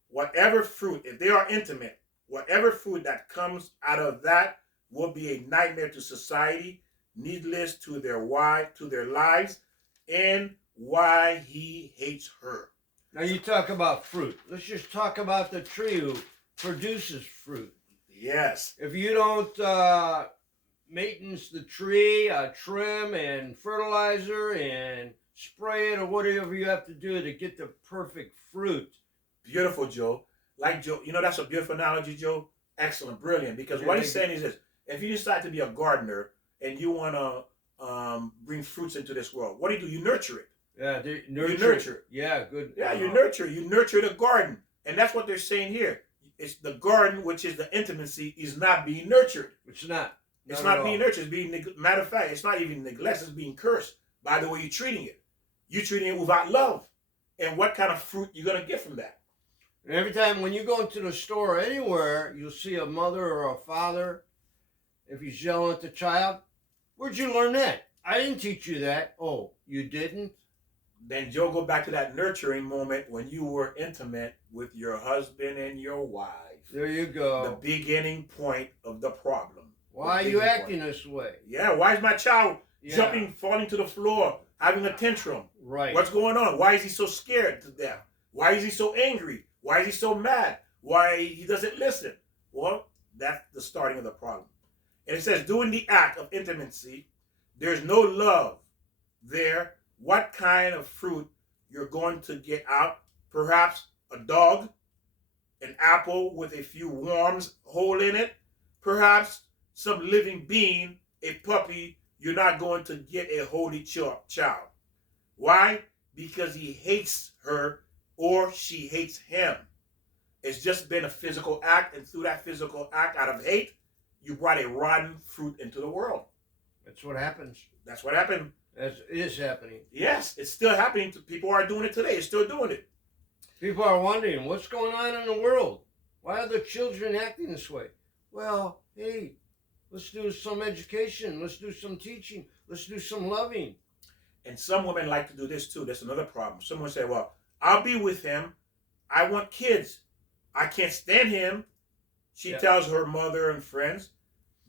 if they are intimate, whatever fruit that comes out of that will be a nightmare to society, needless to their lives, and why he hates her. Now you talk about fruit. Let's just talk about the tree who produces fruit. Yes. If you don't maintenance the tree, trim and fertilizer and spray it or whatever you have to do to get the perfect fruit. Beautiful, Joe. Like Joe, that's a beautiful analogy, Joe. Excellent, brilliant. Because what he's saying is this: if you decide to be a gardener and you want to bring fruits into this world, what do? You nurture it. Yeah, you nurture it. Yeah, good. Yeah, you nurture the garden, and that's what they're saying here. It's the garden, which is the intimacy, is not being nurtured. It's not. It's not being nurtured. It's being matter of fact, it's not even neglected. It's being cursed by the way you're treating it. You're treating it without love, and what kind of fruit you're gonna get from that? And every time when you go into the store or anywhere, you'll see a mother or a father. If he's yelling at the child, where'd you learn that? I didn't teach you that. Oh, you didn't? Then Joe, go back to that nurturing moment when you were intimate with your husband and your wife. There you go. The beginning point of the problem. Why are you acting this way? Yeah, why is my child jumping, falling to the floor, having a tantrum? Right. What's going on? Why is he so scared to death? Why is he so angry? Why is he so mad? Why he doesn't listen? Well, that's the starting of the problem. And it says, doing the act of intimacy, there's no love there. What kind of fruit you're going to get out? Perhaps a dog, an apple with a few worms hole in it. Perhaps some living being, a puppy. You're not going to get a holy child. Why? Because he hates her or she hates him. It's just been a physical act, and through that physical act, out of hate, you brought a rotten fruit into the world. That's what happens. That's what happened. It is happening. Yes, it's still happening. People are doing it today. It's still doing it. People are wondering, what's going on in the world? Why are the children acting this way? Well, hey, let's do some education. Let's do some teaching. Let's do some loving. And some women like to do this too. That's another problem. Someone say, well, I'll be with him. I want kids. I can't stand him. She tells her mother and friends.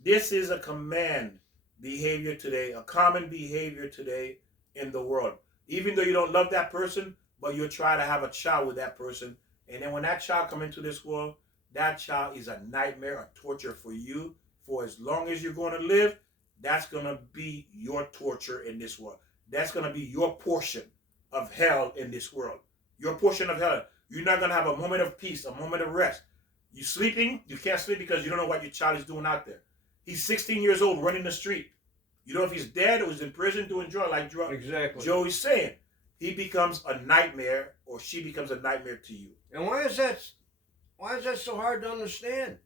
This is a command behavior today, a common behavior today in the world. Even though you don't love that person, but you'll try to have a child with that person. And then when that child comes into this world, that child is a nightmare, a torture for you. For as long as you're going to live, that's going to be your torture in this world. That's going to be your portion of hell in this world. Your portion of hell. You're not going to have a moment of peace, a moment of rest. You sleeping, you can't sleep because you don't know what your child is doing out there. He's 16 years old running the street. You know if he's dead or he's in prison doing drugs, like exactly. Joey's saying. He becomes a nightmare, or she becomes a nightmare to you. And why is that so hard to understand?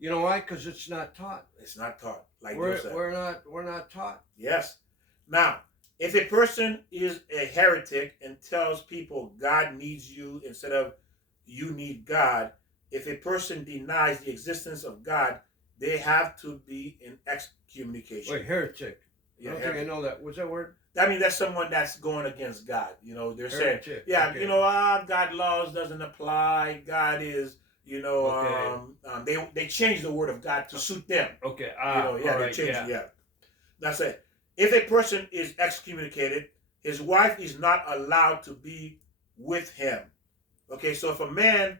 You know why? Because it's not taught. It's not taught. Like we're not taught. Yes. Now, if a person is a heretic and tells people God needs you instead of you need God, if a person denies the existence of God, they have to be in excommunication. Wait, heretic. I don't think I know that. What's that word? I mean, that's someone that's going against God. You know, they're saying, Heretic. yeah, Okay. you know, God laws doesn't apply. God is, you know, they change the word of God to suit them. Okay. You know, yeah, all they right, change yeah. it. Yeah, that's it. If a person is excommunicated, his wife is not allowed to be with him. Okay, so if a man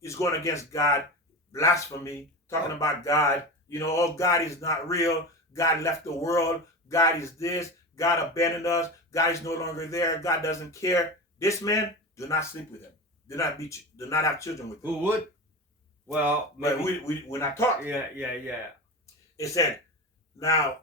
is going against God, blasphemy, talking about God, you know, oh, God is not real. God left the world. God is this. God abandoned us. God is no longer there. God doesn't care. This man, do not sleep with him. Do not have children with him. Who would? Well, maybe. But we're not talking. Yeah. It said, now,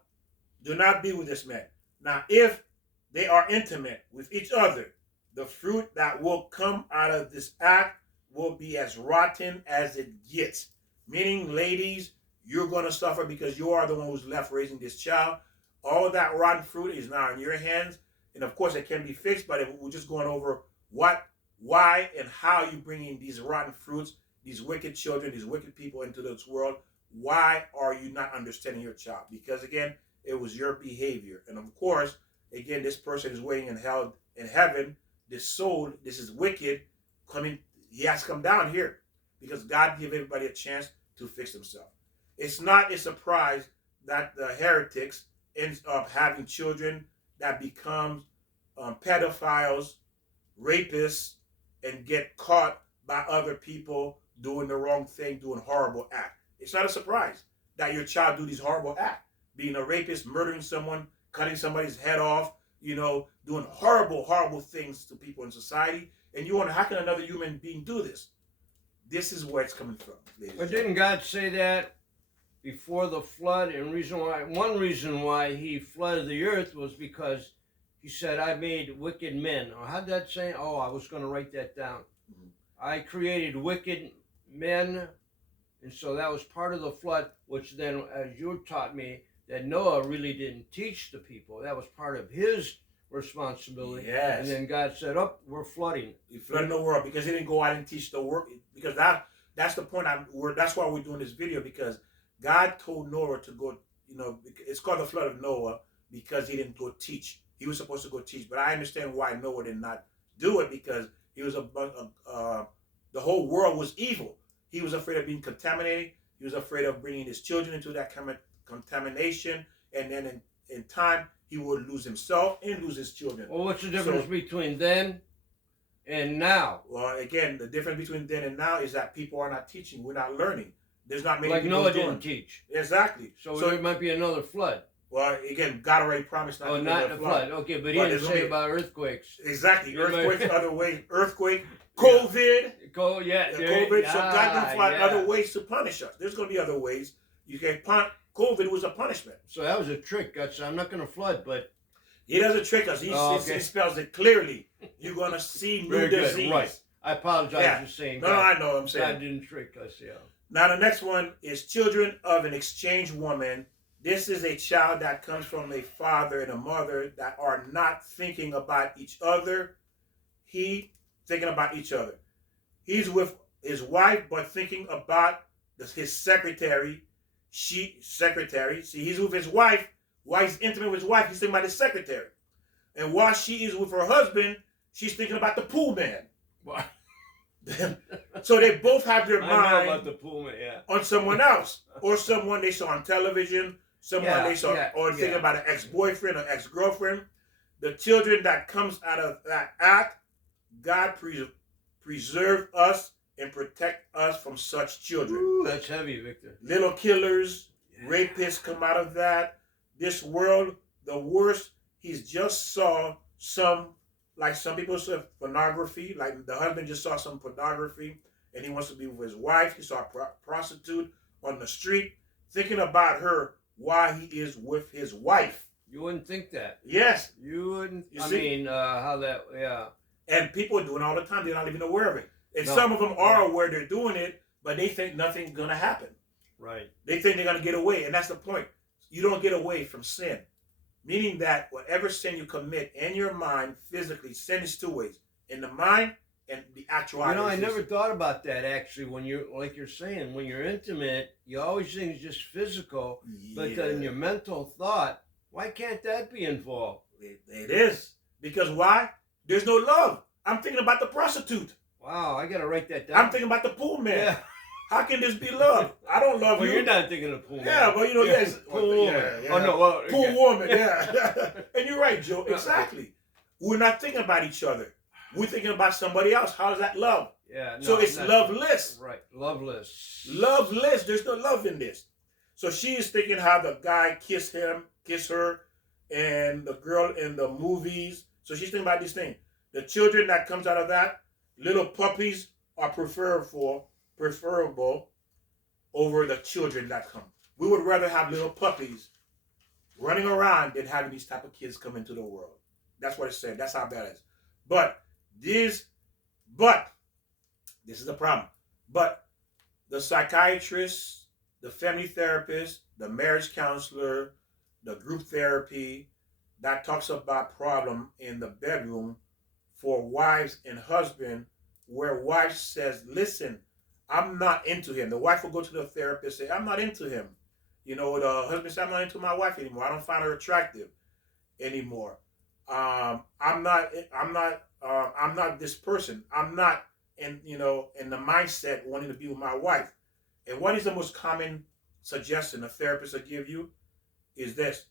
do not be with this man. Now, if they are intimate with each other, the fruit that will come out of this act will be as rotten as it gets. Meaning, ladies, you're going to suffer because you are the one who's left raising this child. All of that rotten fruit is now in your hands. And of course, it can be fixed, but if we're just going over what, why, and how you bring in these rotten fruits, these wicked children, these wicked people into this world. Why are you not understanding your child? Because again, it was your behavior. And of course, again, this person is waiting in hell, in heaven. This soul, this is wicked, coming. He has to come down here because God gave everybody a chance to fix themselves. It's not a surprise that the heretics ends up having children that become pedophiles, rapists, and get caught by other people doing the wrong thing, doing horrible acts. It's not a surprise that your child do these horrible acts, being a rapist, murdering someone, cutting somebody's head off, you know, doing horrible, horrible things to people in society. And you wonder, how can another human being do this? This is where it's coming from. But didn't God say that before the flood? And one reason why he flooded the earth was because he said, I made wicked men. Or how'd that say? Oh, I was going to write that down. Mm-hmm. I created wicked men. And so that was part of the flood, which then, as you taught me, that Noah really didn't teach the people. That was part of his responsibility. Yes. And then God said, oh, we're flooding. He flooded the world because he didn't go out and teach the work. Because that's the point. That's why we're doing this video, because God told Noah to go, you know, it's called the flood of Noah because he didn't go teach. He was supposed to go teach. But I understand why Noah did not do it, because he was the whole world was evil. He was afraid of being contaminated. He was afraid of bringing his children into that contamination. And then in time, he would lose himself and lose his children. Well, what's the difference between then and now? Well, again, the difference between then and now is that people are not teaching. We're not learning. There's not many people Noah doing. didn't teach. Exactly. So there might be another flood. Well, again, God already promised not to not the flood. Okay, but he didn't say about earthquakes. Exactly. Earthquakes, other ways. Earthquake, COVID. COVID. So God can find other ways to punish us. There's going to be other ways. You can COVID was a punishment. So that was a trick. I'm not going to flood, but he doesn't trick us. He spells it clearly. You're going to see new disease. Right. I apologize for saying that. No, I know what I'm saying. God didn't trick us, yeah. Now, the next one is children of an exchange woman. This is a child that comes from a father and a mother that are not thinking about each other. He thinking about each other. He's with his wife, but thinking about his secretary. Secretary. See, he's with his wife. While he's intimate with his wife, he's thinking about his secretary. And while she is with her husband, she's thinking about the pool man. What? So they both have their mind about the pool man, on someone else, or someone they saw on television, someone they saw, or thinking about an ex-boyfriend or ex-girlfriend. The children that comes out of that act, God preserve us and protect us from such children. Ooh, that's heavy, Victor. Little killers, rapists come out of that. This world, the worst. He's just saw some people say pornography. Like the husband just saw some pornography and he wants to be with his wife. He saw a prostitute on the street, thinking about her while he is with his wife. You wouldn't think that. Yes. You wouldn't. How that, And people are doing it all the time. They're not even aware of it. And some of them are aware they're doing it, but they think nothing's going to happen. Right. They think they're going to get away. And that's the point. You don't get away from sin. Meaning that whatever sin you commit in your mind, physically, sin is two ways. In the mind and the actuality. I never thought about that, actually. When you're, like you're saying, when you're intimate, you always think it's just physical. But then your mental thought Why can't that be involved? It is. Because why? There's no love. I'm thinking about the prostitute. Wow, I gotta write that down. I'm thinking about the pool man. Yeah. How can this be love? I don't love Well, you. you're not thinking of pool man. Yeah, but you know, yes. Pool woman. Yeah. Oh no, well, Pool okay. woman, yeah. And you're right, Joe. Exactly. We're not thinking about each other. We're thinking about somebody else. How is that love? Yeah. No, So it's loveless. Right. Loveless. Loveless. There's no love in this. So she is thinking how the guy kissed her, and the girl in the movies. So she's thinking about this thing. The children that comes out of that, little puppies are preferable over the children that come. We would rather have little puppies running around than having these type of kids come into the world. That's what it's saying. That's how bad it is. But this is the problem. But the psychiatrist, the family therapist, the marriage counselor, the group therapy that talks about problem in the bedroom for wives and husband, where wife says, listen, I'm not into him. The wife will go to the therapist and say, I'm not into him. You know, the husband says, I'm not into my wife anymore. I don't find her attractive anymore. I'm not this person. I'm not in the mindset wanting to be with my wife. And what is the most common suggestion a therapist will give you is this,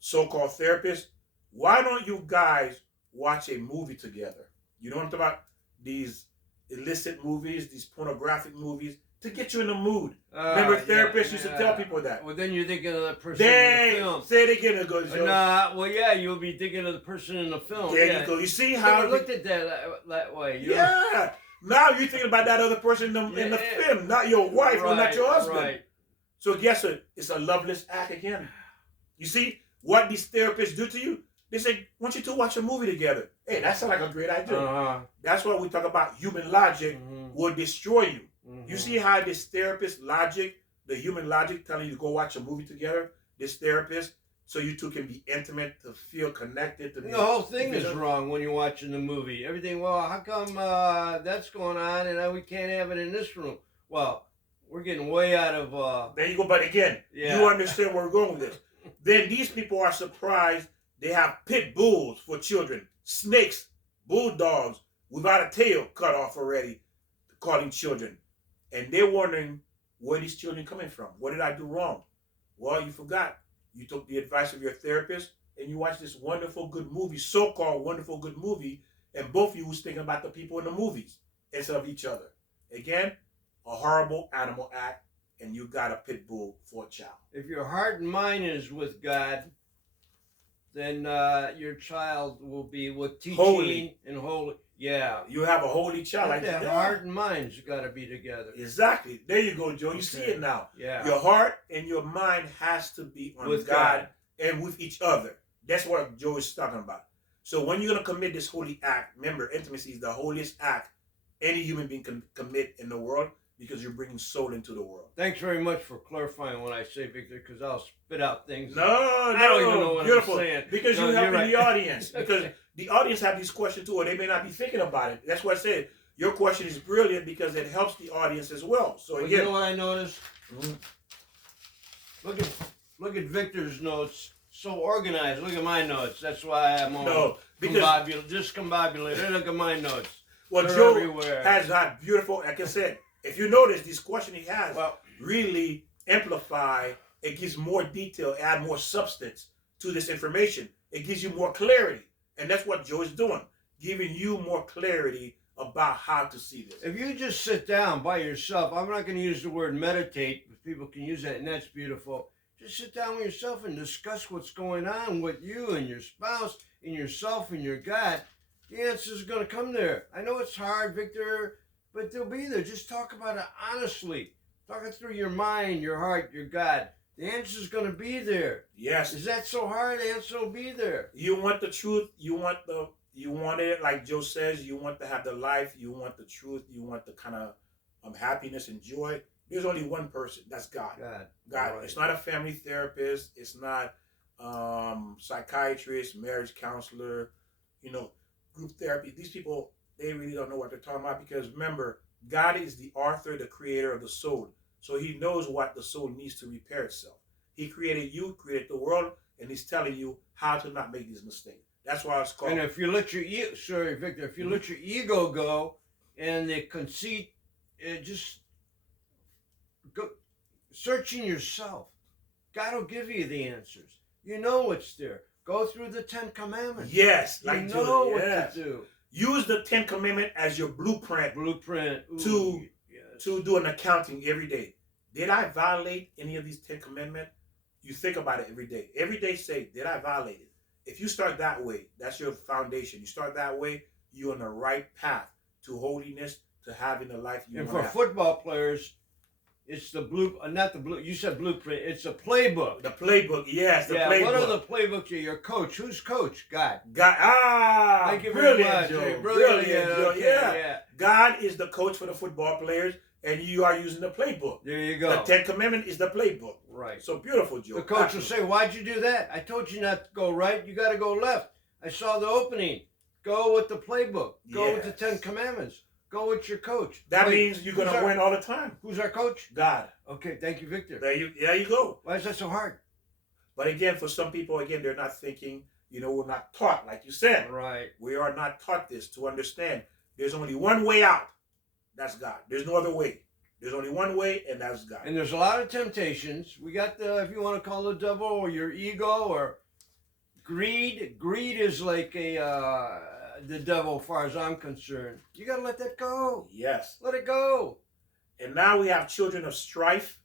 so-called therapist, why don't you guys watch a movie together? You know what I'm talking about? These illicit movies, these pornographic movies, to get you in the mood. Remember, therapists used to tell people that. Well, then you're thinking of the person in the film. Say it again, it goes, Nah, well, yeah, you'll be thinking of the person in the film. There you go. You see how I looked at that way. Yeah. Now you're thinking about that other person in the film, not your wife or not your husband. Right. So guess what? It's a loveless act again. You see what these therapists do to you? They say, I want you to watch a movie together. Hey, that sounds like a great idea. That's why we talk about human logic will destroy you. You see how this therapist logic, the human logic telling you to go watch a movie together, this therapist, so you two can be intimate, to feel connected. The whole thing is wrong when you're watching the movie. Everything, well, how come that's going on and we can't have it in this room? Well, we're getting way out of... There you go. But again, you understand where we're going with this. Then these people are surprised they have pit bulls for children, snakes, bulldogs without a tail cut off already, calling children. And they're wondering, where these children coming from? What did I do wrong? Well, you forgot. You took the advice of your therapist and you watched this wonderful good movie, so-called wonderful good movie, and both of you was thinking about the people in the movies instead of each other. Again, a horrible animal act, and you got a pit bull for a child. If your heart and mind is with God, then your child will be with teaching holy. And holy. Yeah. You have a holy child. Like that. Heart and mind's got to be together. Exactly. There you go, Joe. You see it now. Yeah. Your heart and your mind has to be on with God and with each other. That's what Joe is talking about. So when you're going to commit this holy act, remember, intimacy is the holiest act any human being can commit in the world, because you're bringing soul into the world. Thanks very much for clarifying what I say, Victor, because I'll spit out things. I don't even know what beautiful. I'm saying. Because you're helping the audience. Because the audience have these questions too, or they may not be thinking about it. That's why I said your question is brilliant, because it helps the audience as well. So again, you know what I noticed? Look at Victor's notes. So organized. Look at my notes. That's why I'm on discombobulated. Look at my notes. Well, they're Joe everywhere. has that beautiful, like I said, if you notice, these questions he has really amplify. It gives more detail, add more substance to this information. It gives you more clarity. And that's what Joe is doing, giving you more clarity about how to see this. If you just sit down by yourself, I'm not going to use the word meditate, but people can use that, and that's beautiful. Just sit down with yourself and discuss what's going on with you and your spouse and yourself and your God. The answer's going to come there. I know it's hard, Victor, but they'll be there. Just talk about it honestly. Talk it through your mind, your heart, your God. The answer's going to be there. Yes. Is that so hard? The answer will be there. You want the truth. You want it, like Joe says, you want to have the life. You want the truth. You want the kind of happiness and joy. There's only one person. That's God. God. Right. It's not a family therapist. It's not psychiatrist, marriage counselor, group therapy. These people, they really don't know what they're talking about, because remember, God is the author, the creator of the soul. So he knows what the soul needs to repair itself. He created you, created the world. and he's telling you how to not make these mistakes. That's why it's called. And if you let your sorry, Victor, if you let your ego go and the conceit, just go searching yourself. God will give you the answers. You know what's there. Go through the 10 Commandments. Yes, You like know what yes. to do. Use the 10 Commandments as your blueprint Ooh, yes. to do an accounting every day. Did I violate any of these 10 Commandments? You think about it every day. Every day say, did I violate it? If you start that way, that's your foundation. You start that way, you're on the right path to holiness, to having the life you and want for to have. football players, it's the not the blue. You said blueprint. It's a playbook. The playbook, yes, the playbook. What are the playbooks of your coach? Who's coach? God. Thank you brilliant, very much. Joe. Brilliant, Joe. okay, Yeah. God is the coach for the football players, and you are using the playbook. There you go. The 10 Commandments is the playbook. Right. So beautiful, Joe. The coach will say, "Why'd you do that? I told you not to go right. You got to go left. I saw the opening. Go with the playbook. Go with the 10 Commandments. Go with your coach." That means you're gonna win all the time. Who's our coach? God. Okay, thank you, Victor. There you go. Why is that so hard? But again, for some people, again, they're not thinking. We're not taught, like you said. Right. We are not taught this to understand. There's only one way out. That's God. There's no other way. There's only one way, and that's God. And there's a lot of temptations. We got if you want to call the devil or your ego or greed. Greed is like the devil, as far as I'm concerned. You got to let that go. Yes. Let it go. And now we have children of strife.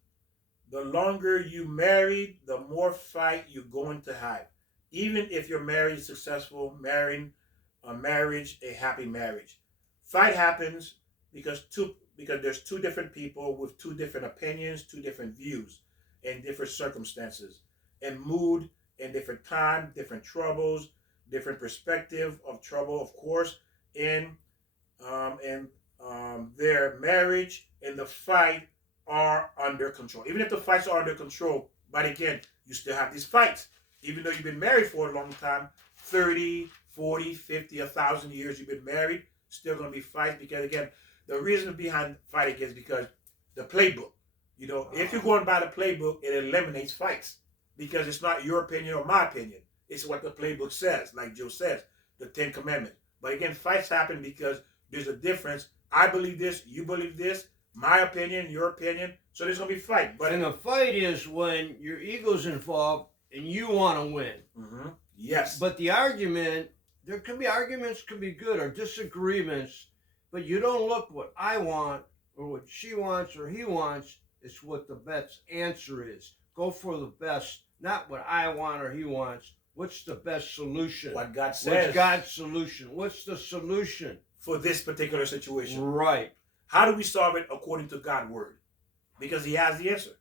The longer you married, the more fight you're going to have. Even if you're married, successful, marrying a marriage, a happy marriage. Fight happens because there's two different people with two different opinions, two different views, and different circumstances, and mood, and different time, different troubles, different perspective of trouble, of course, in their marriage and the fight are under control. Even if the fights are under control, but again, you still have these fights. Even though you've been married for a long time, 30, 40, 50, 1,000 years you've been married, still going to be fights because, again, the reason behind fighting is because the playbook. If you're going by the playbook, it eliminates fights because it's not your opinion or my opinion. It's what the playbook says, like Joe says, the 10 Commandments. But again, fights happen because there's a difference. I believe this, you believe this, my opinion, your opinion. So there's going to be fight. And the fight is when your ego's involved and you want to win. Mm-hmm. Yes. But the argument, there can be arguments, can be good, or disagreements, but you don't look what I want or what she wants or he wants. It's what the best answer is. Go for the best, not what I want or he wants. What's the best solution? What God says. What's God's solution? What's the solution? For this particular situation. Right. How do we solve it according to God's word? Because he has the answer.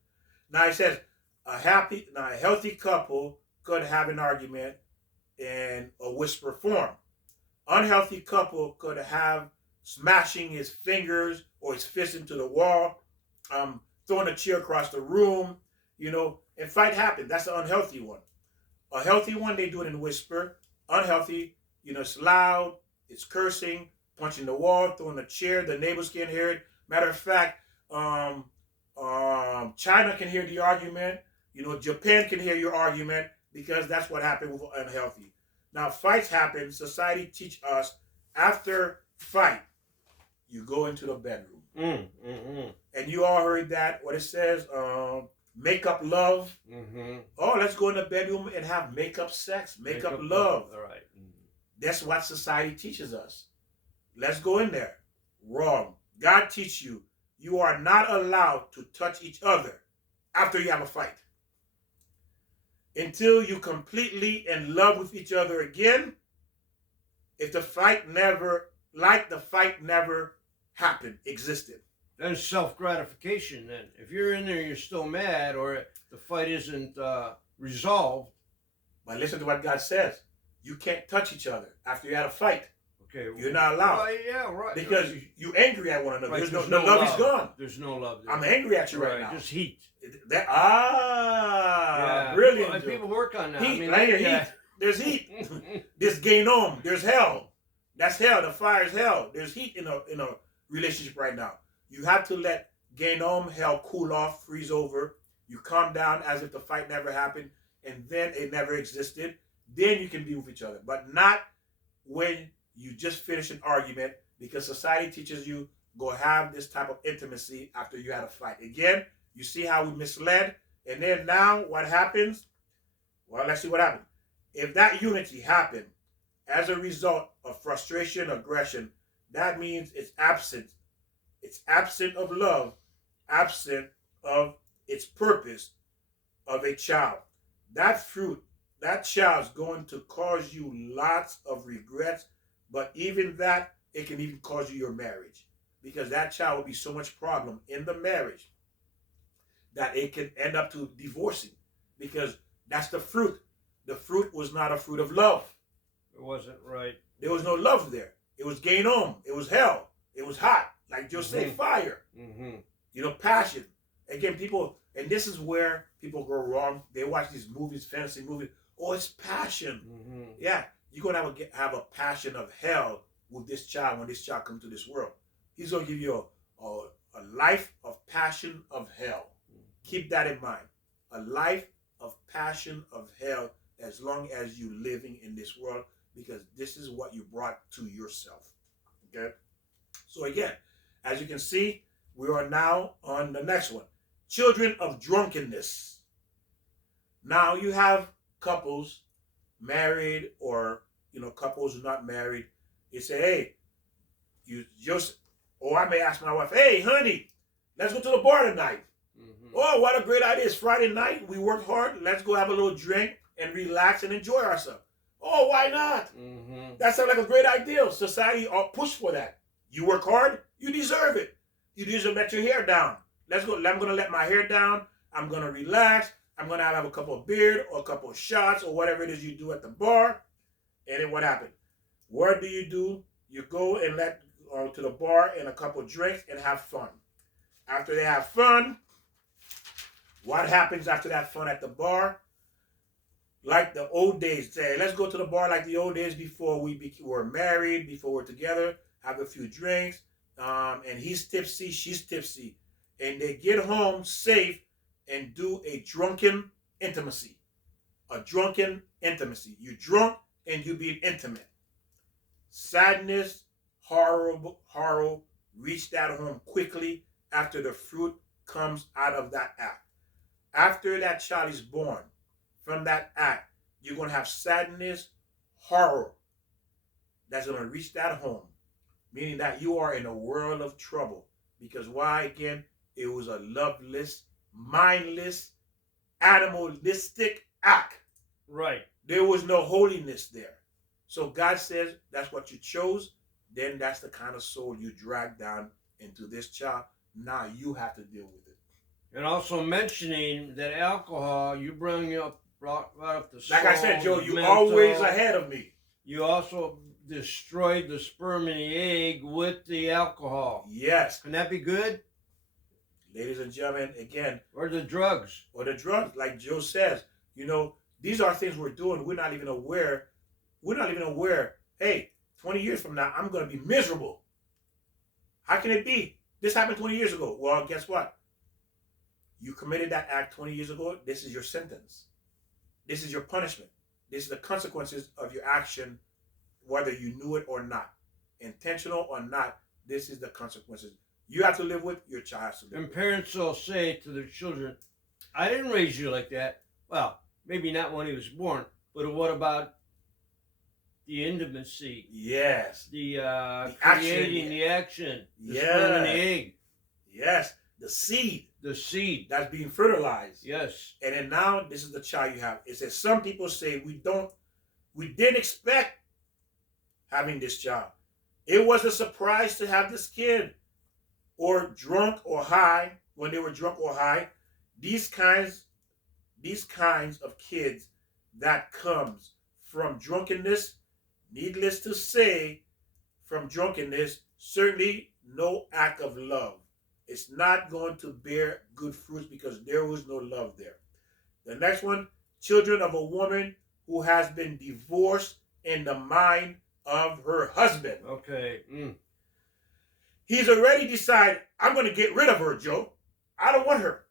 Now it says, a healthy couple could have an argument in a whisper form. Unhealthy couple could have smashing his fingers or his fist into the wall, throwing a chair across the room, and fight happen. That's the unhealthy one. A healthy one, they do it in a whisper. Unhealthy, it's loud, it's cursing, punching the wall, throwing a chair, the neighbors can't hear it. Matter of fact, China can hear the argument. Japan can hear your argument because that's what happened with unhealthy. Now, fights happen. Society teach us after fight, you go into the bedroom. And you all heard that, what it says, make up love. Mm-hmm. Oh, let's go in the bedroom and have make up sex, make up love. All right. That's what society teaches us. Let's go in there. Wrong. God teach you, you are not allowed to touch each other after you have a fight. Until you completely in love with each other again, if the fight never happened, existed. Then it's self-gratification then. If you're in there and you're still mad or the fight isn't resolved. But listen to what God says. You can't touch each other after you had a fight. Okay. You're not allowed. Right, yeah, right. Because you're angry at one another. Right, There's no love is gone. There's no love there. I'm angry at you right now. Just heat. Yeah. Brilliant. People work on that. Heat, heat. There's heat. There's Genom. There's hell. That's hell. The fire is hell. There's heat in a relationship right now. You have to let Genom, hell, cool off, freeze over. You calm down as if the fight never happened, and then it never existed, then you can be with each other. But not when you just finish an argument, because society teaches you go have this type of intimacy after you had a fight. Again, you see how we misled, and then now what happens? Well, let's see what happens. If that unity happened as a result of frustration, aggression, that means it's absent. It's absent of love, absent of its purpose of a child. That fruit, that child is going to cause you lots of regrets, but even that, it can even cause you your marriage, because that child will be so much problem in the marriage that it can end up to divorcing, because that's the fruit. The fruit was not a fruit of love. It wasn't right. There was no love there. It was gain on. It was hell. It was hot. Like Joe say, fire. You know, passion. Again, people, and this is where people go wrong. They watch these movies, fantasy movies. Oh, it's passion. Yeah, you're going to have a passion of hell with this child when this child comes to this world. He's going to give you a life of passion of hell. Keep that in mind. A life of passion of hell as long as you're living in this world, because this is what you brought to yourself. Okay? So again, as you can see, we are now on the next one. Children of drunkenness. Now you have couples, married or, you know, couples who are not married. You say, hey, you just, or I may ask my wife, hey, honey, let's go to the bar tonight. Oh, what a great idea. It's Friday night. We worked hard. Let's go have a little drink and relax and enjoy ourselves. Oh, why not? That sounds like a great idea. Society push for that. You work hard, you deserve it. You deserve to let your hair down. Let's go. I'm going to let my hair down. I'm going to relax. I'm going to have a couple of beer or a couple of shots or whatever it is you do at the bar. And then what happened? What do? You go and to the bar and a couple of drinks and have fun. After they have fun, what happens after that fun at the bar? Like the old days, say, let's go to the bar like the old days before we were married, before we're together, have a few drinks, and he's tipsy, she's tipsy, and they get home safe and do a drunken intimacy. A drunken intimacy. You drunk and you being intimate. Sadness, horror, reach that home quickly after the fruit comes out of that act. After that child is born, from that act, you're going to have sadness, horror that's going to reach that home, meaning that you are in a world of trouble. Because why? Again, it was a loveless, mindless, animalistic act. Right. There was no holiness there. So God says that's what you chose. Then that's the kind of soul you drag down into this child. Now you have to deal with it. And also mentioning that alcohol, you brought up the soul. Like I said, Joe, you always ahead of me. You also destroyed the sperm and the egg with the alcohol. Yes. Can that be good? Ladies and gentlemen, again. Or the drugs. Or the drugs, like Joe says. You know, these are things we're doing. We're not even aware. Hey, 20 years from now, I'm going to be miserable. How can it be? This happened 20 years ago. Well, guess what? You committed that act 20 years ago. This is your sentence. This is your punishment. This is the consequences of your action, whether you knew it or not. Intentional or not, this is the consequences you have to live with, your child has to live with. And parents will say to their children, I didn't raise you like that. Well, maybe not when he was born, but what about the intimacy? Yes. The creating the action. The sperm and the egg. Yes. The seed. The seed. That's being fertilized. Yes. And then now this is the child you have. It says some people say we didn't expect having this child. It was a surprise to have this kid. Or drunk or high, when they were drunk or high. These kinds of kids that comes from drunkenness, needless to say, from drunkenness, certainly no act of love. It's not going to bear good fruits because there was no love there. The next one, children of a woman who has been divorced in the mind of her husband. Okay. He's already decided, I'm going to get rid of her, Joe. I don't want her.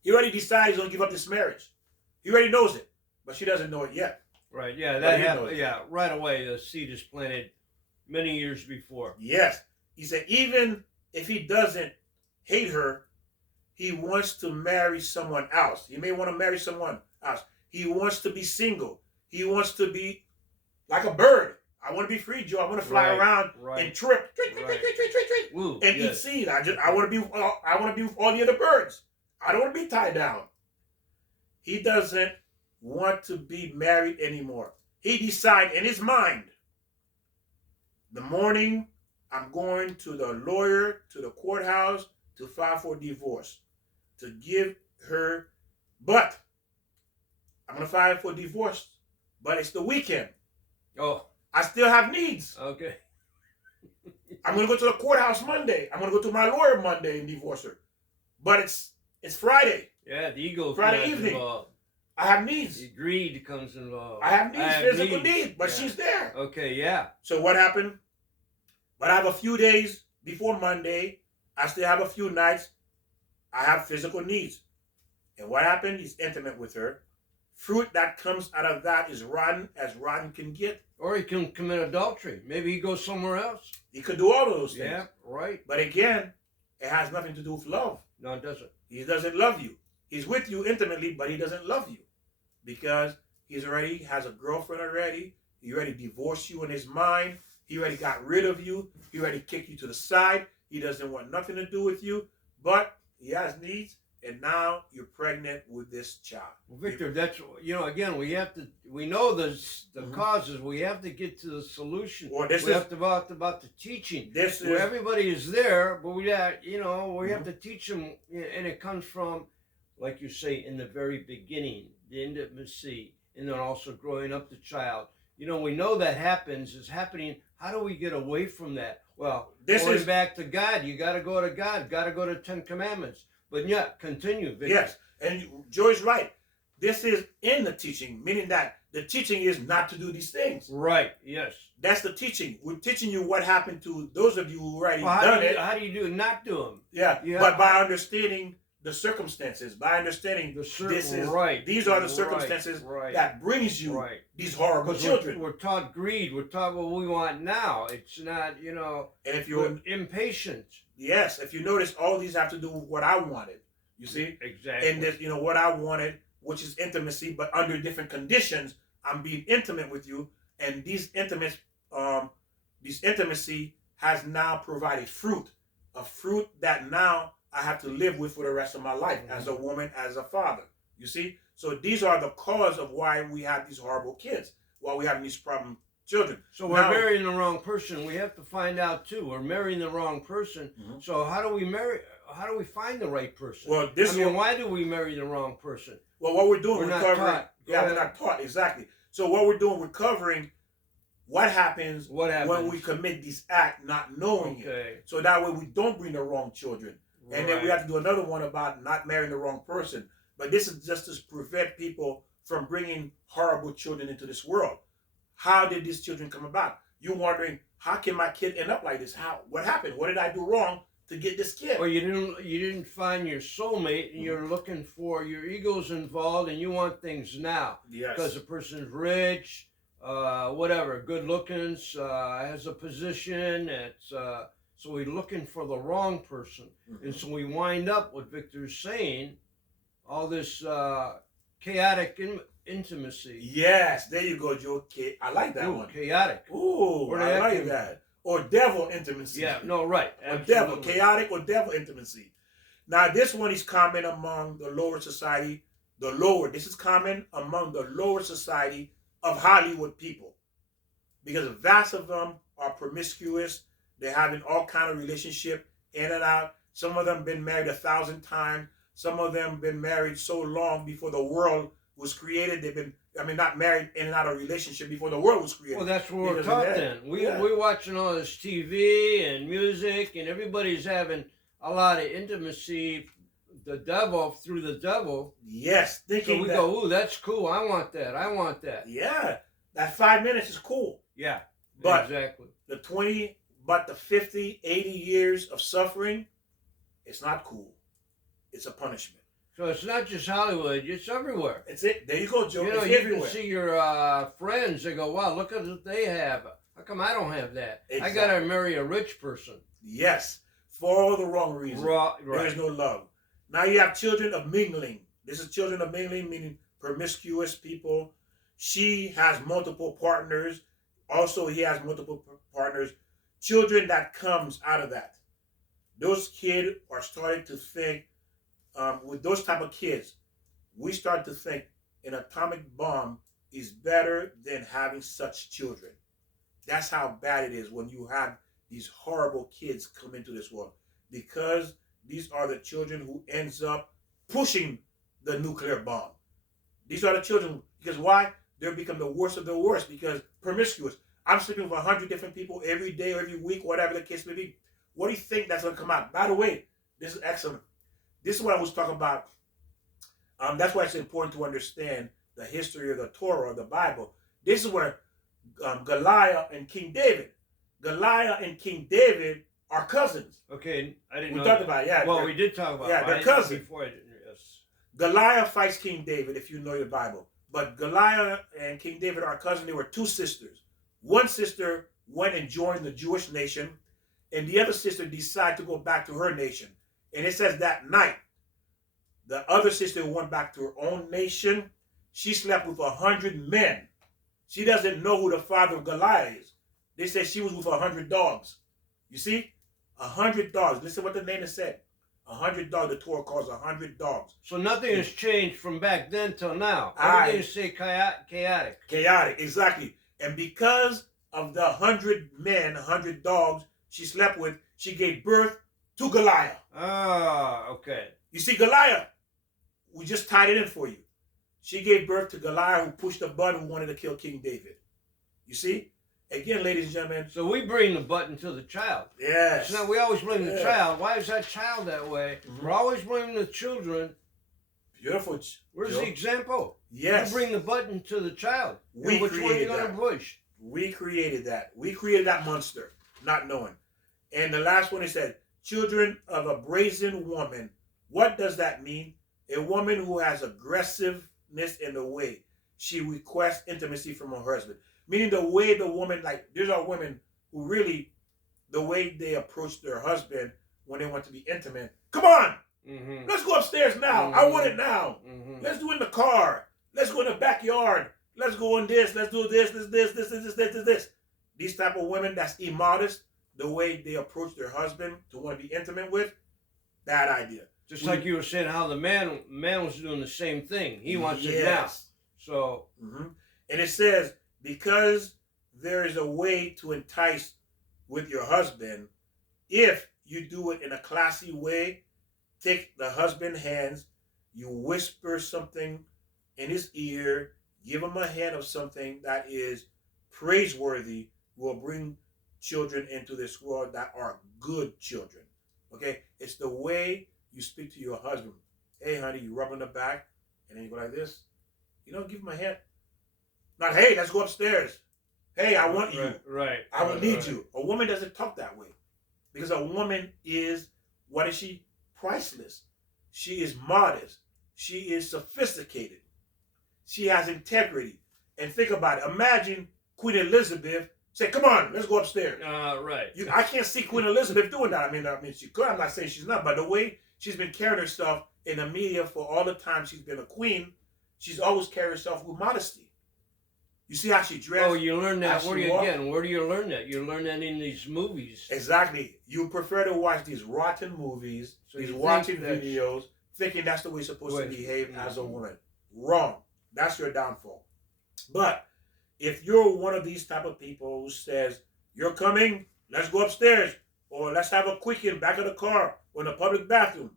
He already decided he's going to give up this marriage. He already knows it, but she doesn't know it yet. Right. Yeah, But that he happened. knows it. Yeah, right away the seed is planted many years before. Yes. He said, even if he doesn't hate her, he wants to marry someone else. He may want to marry someone else. He wants to be single. He wants to be like a bird. I want to be free, Joe. I want to fly Right, around right. and trip, Right. Woo, and eat yes. seed. I want to be with all the other birds. I don't want to be tied down. He doesn't want to be married anymore. He decided in his mind, the morning I'm going to the lawyer, to the courthouse to file for divorce, to give her, but I'm going to file for divorce, but it's the weekend. Oh, I still have needs. okay. I'm going to go to the courthouse Monday. I'm going to go to my lawyer Monday and divorce her. But it's Friday. Yeah, the ego Friday comes evening. involved. I have needs. The greed comes involved. I have needs, physical needs, but Yeah. she's there. Okay, yeah. So what happened? But I have a few days before Monday. I still have a few nights. I have physical needs. And what happened? He's intimate with her. Fruit that comes out of that is rotten as rotten can get. Or he can commit adultery. Maybe he goes somewhere else. He could do all of those things. Yeah, right. But again, it has nothing to do with love. No, it doesn't. He doesn't love you. He's with you intimately, but he doesn't love you. Because he's already has a girlfriend already. He already divorced you in his mind. He already got rid of you. He already kicked you to the side. He doesn't want nothing to do with you. But he has needs. And now you're pregnant with this child. Well, Victor, that's, again, we know the Mhm. causes. We have to get to the solution. Or this we is have to talk about the teaching. this Where is everybody is there, but we have to teach them, and it comes from, like you say, in the very beginning, the intimacy, and then also growing up the child. We know that is happening. How do we get away from that? Well, going back to God. You got to go to God. Got to go to 10 Commandments. But yeah, continue, Victor. yes, and Joy's right. This is in the teaching, meaning that the teaching is not to do these things. Right. Yes. That's the teaching. We're teaching you what happened to those of you who already Well, done it. How do you not do them? Yeah, Yeah. but by understanding the circumstances, by understanding The this is right. these are the Right, circumstances right. that brings you Right. these horrible Because children. we're taught greed. We're taught what we want now. It's not, And if we're you impatient. yes, if you notice, all these have to do with what I wanted. You see, Exactly. and this, what I wanted, which is intimacy, but under different conditions. I'm being intimate with you, and this intimacy has now provided fruit, a fruit that now I have to live with for the rest of my life as a woman, as a father. You see, so these are the cause of why we have these horrible kids, why we have these problem children. So we're marrying the wrong person. We have to find out too. We're marrying the wrong person. Mhm. So how do we marry? How do we find the right person? Well, why do we marry the wrong person? Well, what we're doing, We're we're not covering. taught. Yeah, we're not taught exactly. So what we're doing, we're covering what happens when we commit this act, not knowing it. So that way we don't bring the wrong children. And then we have to do another one about not marrying the wrong person. But this is just to prevent people from bringing horrible children into this world. How did these children come about? You're wondering, how can my kid end up like this? What happened? What did I do wrong to get this kid? Well, you didn't find your soulmate, and you're looking for, your ego's involved, and you want things now. Yes. Because the person's rich, whatever, good looking, has a position. So we're looking for the wrong person, and so we wind up, what Victor's saying, all this chaotic intimacy. Yes, there you go, Joe. I like that one. Chaotic. Ooh, I like that. Or devil intimacy. Yeah, no, right. Or devil, chaotic or devil intimacy. Now, this one is common among the lower society. This is common among the lower society of Hollywood people. Because vast of them are promiscuous. They're having all kind of relationship in and out. Some of them been married 1,000 times. Some of them been married so long before the world was created. They've been, not married in and out of relationship before the world was created. Well, that's what we're taught then. We're watching all this TV and music, and everybody's having a lot of intimacy, through the devil. Yes. So we go, ooh, that's cool. I want that. I want that. Yeah. That 5 minutes is cool. Yeah. But exactly. the 50, 80 years of suffering, it's not cool. It's a punishment. So it's not just Hollywood; it's everywhere. It's it. There you go, Joe. You know, it's you everywhere. can see your friends. They go, "Wow, look at what they have. How come I don't have that? Exactly. I gotta marry a rich person." Yes, for all the wrong reasons. Right. There is no love. Now you have children of mingling. This is children of mingling, meaning promiscuous people. She has multiple partners. Also, he has multiple partners. Children that comes out of that. Those kids are starting to think, with those type of kids, we start to think an atomic bomb is better than having such children. That's how bad it is when you have these horrible kids come into this world, because these are the children who ends up pushing the nuclear bomb. These are the children, because why? They're become the worst of the worst, because promiscuous. I'm sleeping with 100 different people every day or every week, whatever the case may be. What do you think that's going to come out? By the way, this is excellent. This is what I was talking about. That's why it's important to understand the history of the Torah, or the Bible. This is where Goliath and King David. Goliath and King David are cousins. Okay, I didn't We know. talked about it, yeah. Well, we did talk about. Yeah, it. they're cousins. Before I didn't. Yes. Goliath fights King David, if you know your Bible. But Goliath and King David are cousins. They were two sisters. One sister went and joined the Jewish nation, and the other sister decided to go back to her nation. And it says that night, the other sister went back to her own nation. She slept with 100 men. She doesn't know who the father of Goliath is. They said she was with 100 dogs. You see? 100 dogs. Listen what the name is said. 100 dogs. The Torah calls 100 dogs. So nothing has changed from back then till now. Everything is say chaotic. Chaotic, exactly. And because of the 100 men, 100 dogs she slept with, she gave birth to Goliath. Ah, okay. You see, Goliath, we just tied it in for you. She gave birth to Goliath, who pushed the button, who wanted to kill King David. You see? Again, ladies and gentlemen. So we bring the button to the child. Yes. So now we always blame the child. Why is that child that way? Mm-hmm. We're always blaming the children. Beautiful. Where's the example? Yes. You bring the button to the child. Which one are you going to push? We created that. We created that monster, not knowing. And the last one, it said, children of a brazen woman. What does that mean? A woman who has aggressiveness in the way she requests intimacy from her husband. Meaning the way the woman, like, these are women who really, the way they approach their husband when they want to be intimate. Come on! Mm-hmm. Let's go upstairs now. Mm-hmm. I want it now. Mm-hmm. Let's do it in the car. Let's go in the backyard. Let's go in this. Let's do this. This. These type of women that's immodest, the way they approach their husband to want to be intimate with, bad idea. Just like you were saying, how the man was doing the same thing. He wants it now. So, and it says, because there is a way to entice with your husband, if you do it in a classy way, take the husband's hands, you whisper something in his ear, give him a hint of something that is praiseworthy, will bring children into this world that are good children. Okay? It's the way you speak to your husband. Hey, honey, you rub on the back, and then you go like this. You don't give him a hint. Not, hey, let's go upstairs. Hey, I want you. Right. I will need you. A woman doesn't talk that way. Because a woman is, what is she? Priceless. She is modest. She is sophisticated. She has integrity. And think about it. Imagine Queen Elizabeth say, come on, let's go upstairs. Right. I can't see Queen Elizabeth doing that. I mean, she could. I'm not saying she's not. But the way she's been carrying herself in the media for all the time she's been a queen, she's always carried herself with modesty. You see how she dressed? Oh, you learn that. Where do you learn that? You learn that in these movies. Exactly. You prefer to watch these rotten movies, these rotten videos, thinking that's the way you're supposed to behave as a woman. Wrong. That's your downfall. But if you're one of these type of people who says, you're coming, let's go upstairs, or let's have a quickie in back of the car or in the public bathroom,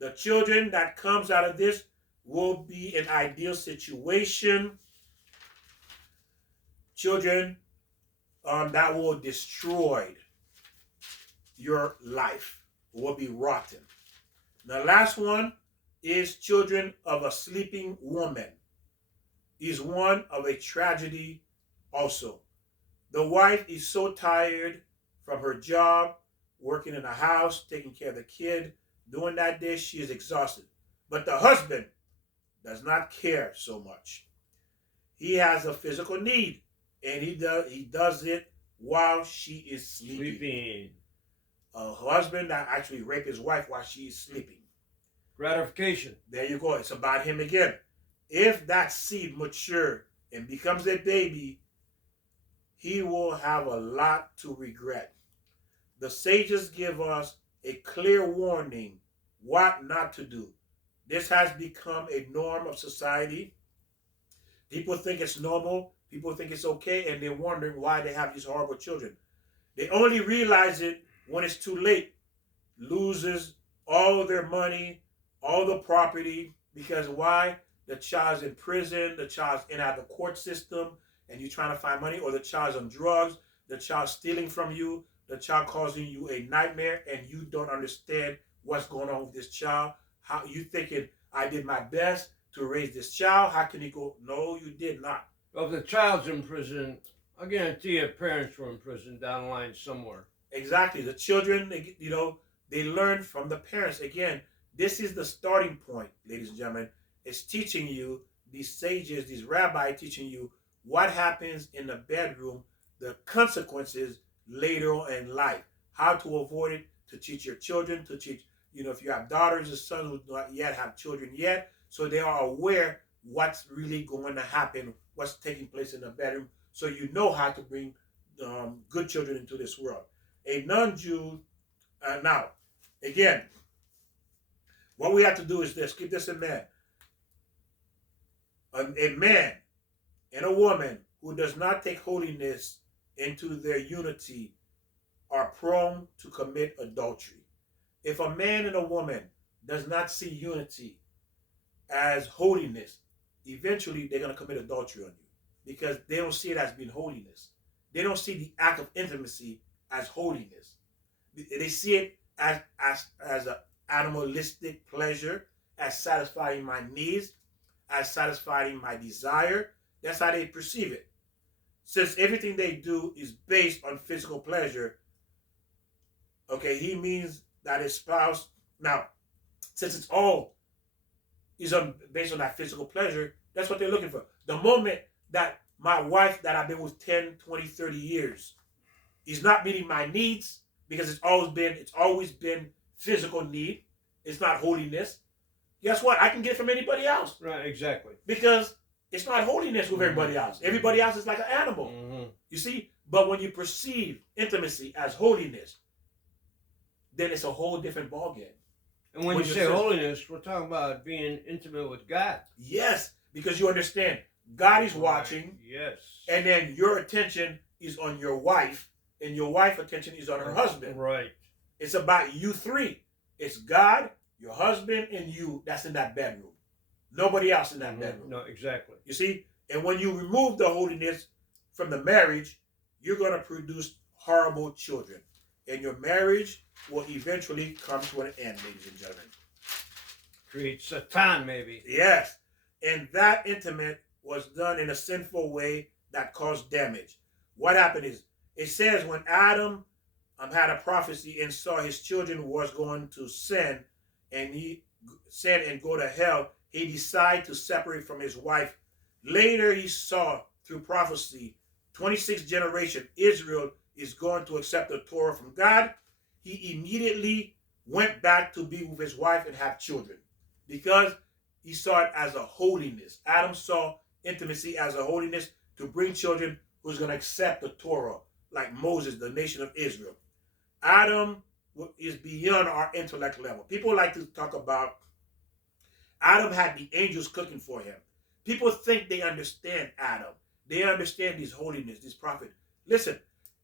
the children that comes out of this will be an ideal situation. Children that will destroy your life, will be rotten. The last one is children of a sleeping woman. Is one of a tragedy also. The wife is so tired from her job, working in the house, taking care of the kid, doing that dish, she is exhausted. But the husband does not care so much. He has a physical need, and he does it while she is sleeping. A husband that actually raped his wife while she is sleeping. Gratification. There you go. It's about him again. If that seed matures and becomes a baby, he will have a lot to regret. The sages give us a clear warning what not to do. This has become a norm of society. People think it's normal. People think it's okay, and they're wondering why they have these horrible children. They only realize it when it's too late. Loses all their money, all the property, because why? The child's in prison, the child's in out of the court system, and you're trying to find money, or the child's on drugs, the child's stealing from you, the child causing you a nightmare, and you don't understand what's going on with this child. How you thinking, I did my best to raise this child? How can he go? No, you did not. Well, if the child's in prison, I guarantee you parents were in prison down the line somewhere. Exactly. The children, they learn from the parents. Again, this is the starting point, ladies and gentlemen. It's teaching you, these sages, these rabbis teaching you what happens in the bedroom, the consequences later on in life, how to avoid it, to teach your children, to teach, if you have daughters or sons who do not yet have children yet, so they are aware what's really going to happen, what's taking place in the bedroom, so you know how to bring good children into this world. A non-Jew, now, again, what we have to do is this, keep this in mind. A man and a woman who does not take holiness into their unity are prone to commit adultery. If a man and a woman does not see unity as holiness, eventually they're going to commit adultery on you because they don't see it as being holiness. They don't see the act of intimacy as holiness. They see it as an animalistic pleasure, as satisfying my needs, as satisfying my desire. That's how they perceive it. Since everything they do is based on physical pleasure, okay, he means that his spouse, now, since it's all is based on that physical pleasure, that's what they're looking for. The moment that my wife that I've been with 10, 20, 30 years is not meeting my needs, because it's always been physical need, it's not holiness, guess what? I can get it from anybody else. Right, exactly. Because it's not holiness with everybody else. Everybody else is like an animal. Mm-hmm. You see? But when you perceive intimacy as holiness, then it's a whole different ballgame. And when you say holiness, we're talking about being intimate with God. Yes, because you understand God is watching. Yes. And then your attention is on your wife, and your wife's attention is on her husband. Right. It's about you three. It's God, your husband, and you that's in that bedroom. Nobody else in that bedroom. No, exactly. You see? And when you remove the holiness from the marriage, you're going to produce horrible children. And your marriage will eventually come to an end, ladies and gentlemen. Create Satan, maybe. Yes. And that intimate was done in a sinful way that caused damage. What happened is, it says when Adam had a prophecy and saw his children was going to sin, and he sin and go to hell, he decided to separate from his wife. Later he saw through prophecy, 26th generation, Israel is going to accept the Torah from God. He immediately went back to be with his wife and have children because he saw it as a holiness. Adam saw intimacy as a holiness to bring children who's going to accept the Torah, like Moses, the nation of Israel. Adam is beyond our intellect level. People like to talk about Adam had the angels cooking for him. People think they understand Adam. They understand his holiness, this prophet. Listen,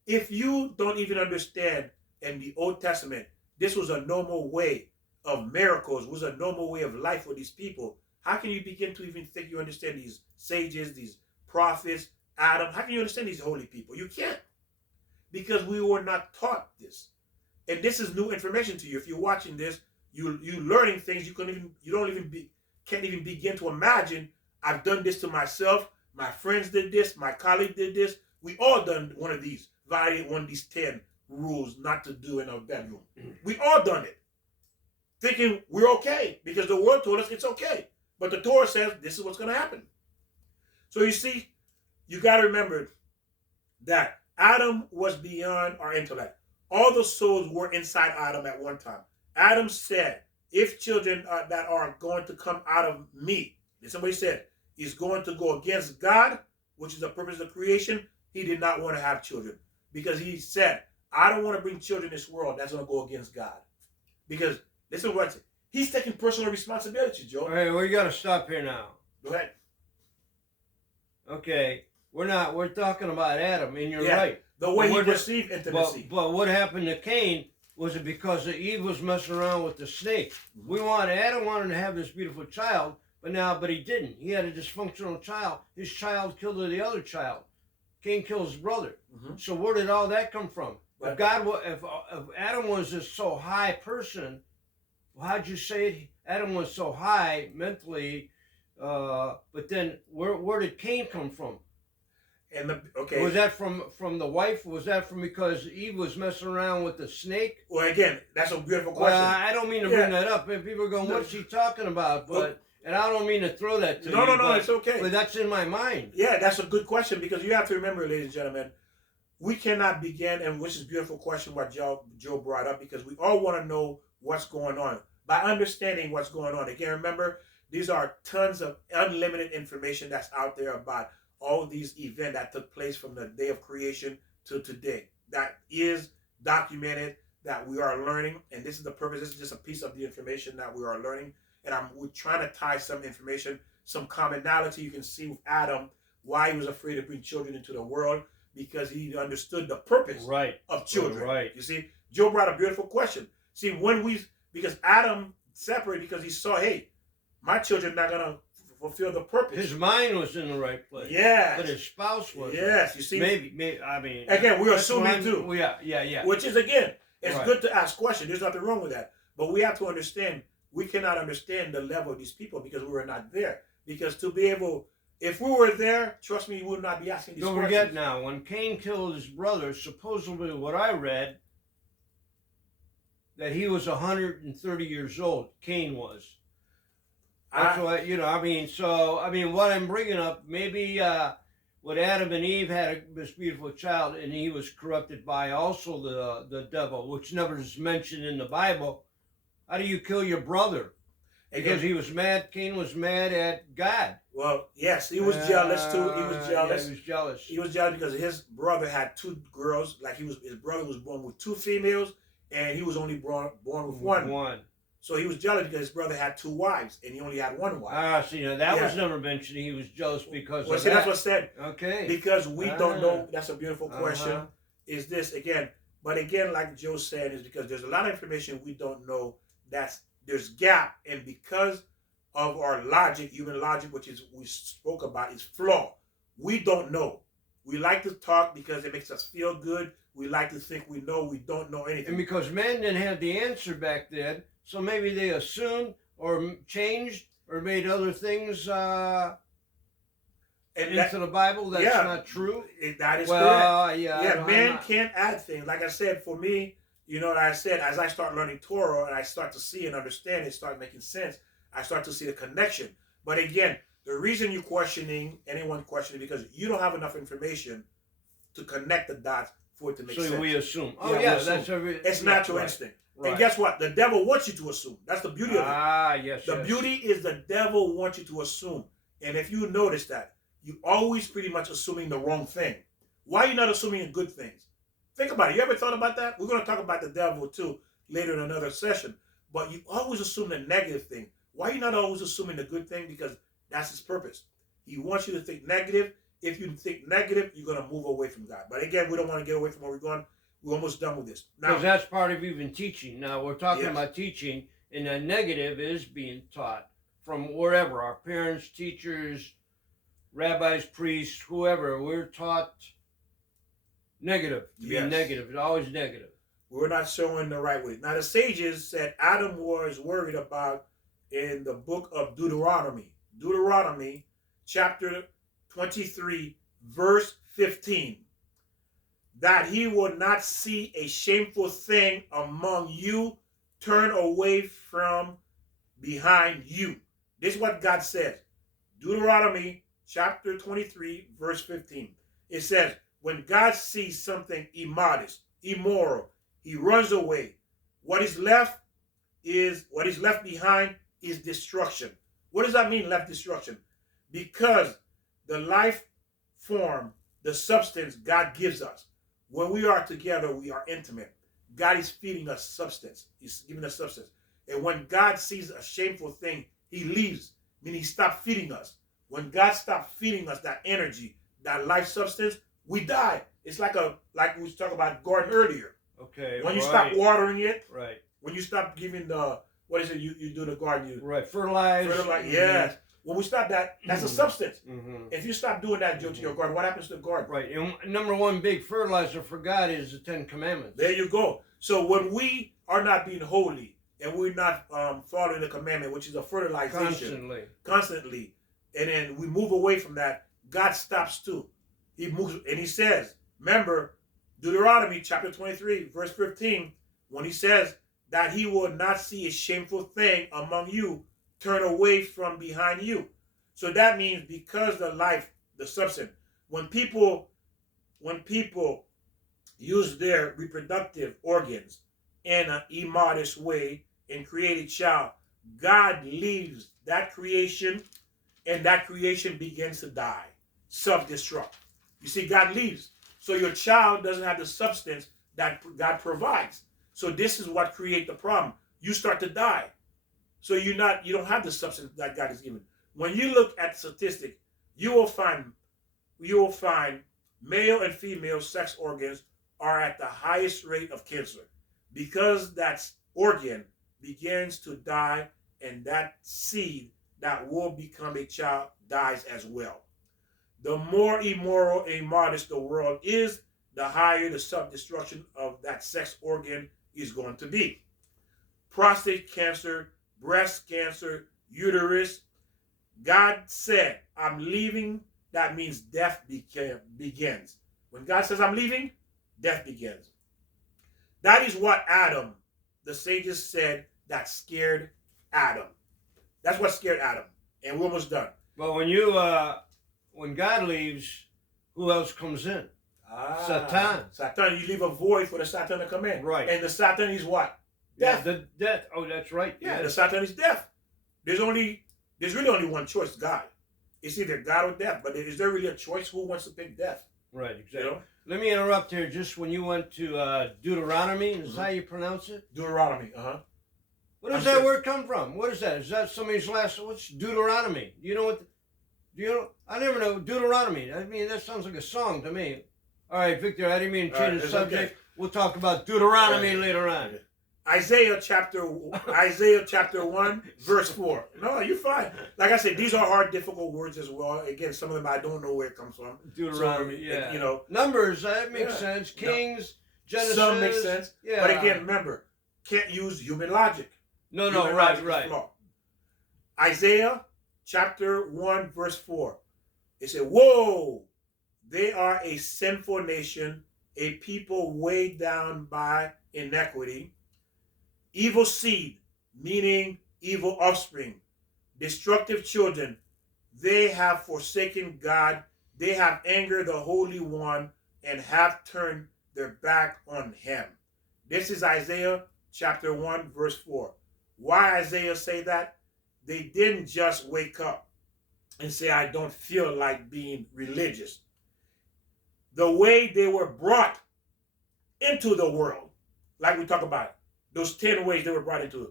if you don't even understand in the Old Testament, this was a normal way of miracles, was a normal way of life for these people, how can you begin to even think you understand these sages, these prophets, Adam? How can you understand these holy people? You can't. Because we were not taught this. And this is new information to you. If you're watching this, you learning things can't even begin to imagine. I've done this to myself. My friends did this. My colleague did this. We all done one of these. Violate one of these 10 rules not to do in our bedroom. We all done it. thinking we're okay because the world told us it's okay. But the Torah says this is what's going to happen. So you see, you got to remember that Adam was beyond our intellect. All the souls were inside Adam at one time. Adam said, if children that are going to come out of me, and somebody said, is going to go against God, which is the purpose of creation, he did not want to have children. Because he said, I don't want to bring children in this world that's going to go against God. Because, listen to what I said. He's taking personal responsibility, Joe. All right, we got to stop here now. Go ahead. Okay, we're talking about Adam, and you're right. The way he perceived intimacy. But what happened to Cain, was it because Eve was messing around with the snake? Mm-hmm. Adam wanted to have this beautiful child, but he didn't. He had a dysfunctional child. His child killed the other child. Cain killed his brother. Mm-hmm. So where did all that come from? Right. If Adam was this so high person, how'd you say it? Adam was so high mentally, but then where did Cain come from? And was that from the wife? Was that from because Eve was messing around with the snake? Well, again, that's a beautiful question. I don't mean to bring that up. And people are going, "What's she talking about?" And I don't mean to throw that to you. No, it's okay. But that's in my mind. Yeah, that's a good question because you have to remember, ladies and gentlemen, we cannot begin, and which is a beautiful question what Joe brought up, because we all want to know what's going on. By understanding what's going on, again, remember, these are tons of unlimited information that's out there about all these events that took place from the day of creation to today. That is documented, that we are learning, and this is the purpose. This is just a piece of the information that we are learning, and we're trying to tie some information, some commonality. You can see with Adam, why he was afraid to bring children into the world, because he understood the purpose of children. Right. You see, Joe brought a beautiful question. See, because Adam separated because he saw, hey, my children not going to fulfill the purpose. His mind was in the right place. Yes. But his spouse wasn't. Yes, you see. Maybe, I mean. Again, we're assuming too. Yeah. Which is, again, it's good to ask questions. There's nothing wrong with that. But we have to understand, we cannot understand the level of these people because we were not there. Because to be able, if we were there, trust me, we would not be asking these questions. Don't forget now, when Cain killed his brother, supposedly what I read, that he was 130 years old. Cain was. That's what, what I'm bringing up, maybe what Adam and Eve had this beautiful child, and he was corrupted by also the devil, which never is mentioned in the Bible. How do you kill your brother? Because he was mad. Cain was mad at God. Well, yes, he was jealous too. He was jealous. Yeah, he was jealous. He was jealous because his brother had two girls. Like his brother was born with two females, and he was only born with one. So he was jealous because his brother had two wives, and he only had one wife. See, now that was never mentioned. He was jealous because of that. That's what's said. Okay. Because we don't know. That's a beautiful question. Is this again? But again, like Joe said, is because there's a lot of information we don't know. There's gap, and because of our logic, human logic, which is we spoke about, is flawed. We don't know. We like to talk because it makes us feel good. We like to think we know. We don't know anything. And because men didn't have the answer back then, so maybe they assumed or changed or made other things into the Bible that's not true. That is correct. Yeah, men can't add things. Like I said, for me, like I said, as I start learning Torah and I start to see and understand it, start making sense, I start to see the connection. But again, the reason you're questioning, anyone questioning, because you don't have enough information to connect the dots for it to make sense. So we assume. It's natural instinct. Right. And guess what? The devil wants you to assume. That's the beauty of it. Yes. The beauty is the devil wants you to assume. And if you notice that, you always pretty much assuming the wrong thing. Why are you not assuming good things? Think about it. You ever thought about that? We're going to talk about the devil too later in another session. But you always assume the negative thing. Why are you not always assuming the good thing? Because that's his purpose. He wants you to think negative. If you think negative, you're going to move away from God. But again, we don't want to get away from where we're going. We're almost done with this. Because that's part of even teaching. Now, we're talking about teaching, and the negative is being taught from wherever. Our parents, teachers, rabbis, priests, whoever. We're taught negative. To be negative. It's always negative. We're not showing the right way. Now, the sages said Adam was worried about in the book of Deuteronomy. Deuteronomy, chapter 23, verse 15. That he will not see a shameful thing among you turn away from behind you. This is what God says. Deuteronomy chapter 23, verse 15. It says, when God sees something immodest, immoral, he runs away. What is left behind is destruction. What does that mean, left destruction? Because the life form, the substance God gives us, when we are together, we are intimate. God is feeding us substance. He's giving us substance. And when God sees a shameful thing, he leaves, meaning he stopped feeding us. When God stopped feeding us that energy, that life substance, we die. It's like we was talking about garden earlier. Okay. When you stop watering it, right. When you stop giving the, what is it you do the garden? Fertilize. Yes. When we stop that, that's a substance. Mm-hmm. If you stop doing that, Joe, to your garden, what happens to the garden? Right. And number one big fertilizer for God is the 10 Commandments. There you go. So when we are not being holy and we're not following the commandment, which is a fertilization, constantly, and then we move away from that, God stops too. He moves, and he says, remember, Deuteronomy chapter 23, verse 15, when he says that he will not see a shameful thing among you, turn away from behind you. So that means because the substance, when people use their reproductive organs in an immodest way and create a child, God leaves that creation, and that creation begins to die, self-destruct. You see, God leaves. So your child doesn't have the substance that God provides. So this is what creates the problem. You start to die. So you don't have the substance that God has given. When you look at statistics, you will find male and female sex organs are at the highest rate of cancer because that organ begins to die, and that seed that will become a child dies as well. The more immoral and immodest the world is, the higher the self-destruction of that sex organ is going to be. Prostate cancer, breast cancer, uterus. God said, I'm leaving. That means death begins. When God says, I'm leaving, death begins. That is what Adam, the sages said, that scared Adam. That's what scared Adam. And we're almost done. Well, when God leaves, who else comes in? Satan. Satan. You leave a void for the Satan to come in. Right. And the Satan is what? Death. Yeah, death. Oh, that's right. Yeah, the Satan is death. There's really only one choice, God. It's either God or death. But is there really a choice? Who wants to pick death? Right, exactly. You know? Let me interrupt here. Just when you went to Deuteronomy, is that how you pronounce it? Deuteronomy, Where does that word come from? What is that? Is that somebody's last? What's Deuteronomy? Do you know what? I never know Deuteronomy. I mean, that sounds like a song to me. All right, Victor, I didn't mean to change the subject. Okay. We'll talk about Deuteronomy later on. Isaiah chapter 1, verse 4. No, you're fine. Like I said, these are hard, difficult words as well. Again, some of them I don't know where it comes from. Deuteronomy, so, yeah. You know, Numbers, that makes sense. Kings, Genesis. Some make sense. Yeah. But again, remember, can't use human logic. No, right. Isaiah chapter 1, verse 4. It said, woe, they are a sinful nation, a people weighed down by iniquity. Evil seed, meaning evil offspring, destructive children. They have forsaken God. They have angered the Holy One and have turned their back on him. This is Isaiah chapter 1, verse 4. Why Isaiah say that? They didn't just wake up and say, I don't feel like being religious. The way they were brought into the world, like we talk about, those 10 ways they were brought into it.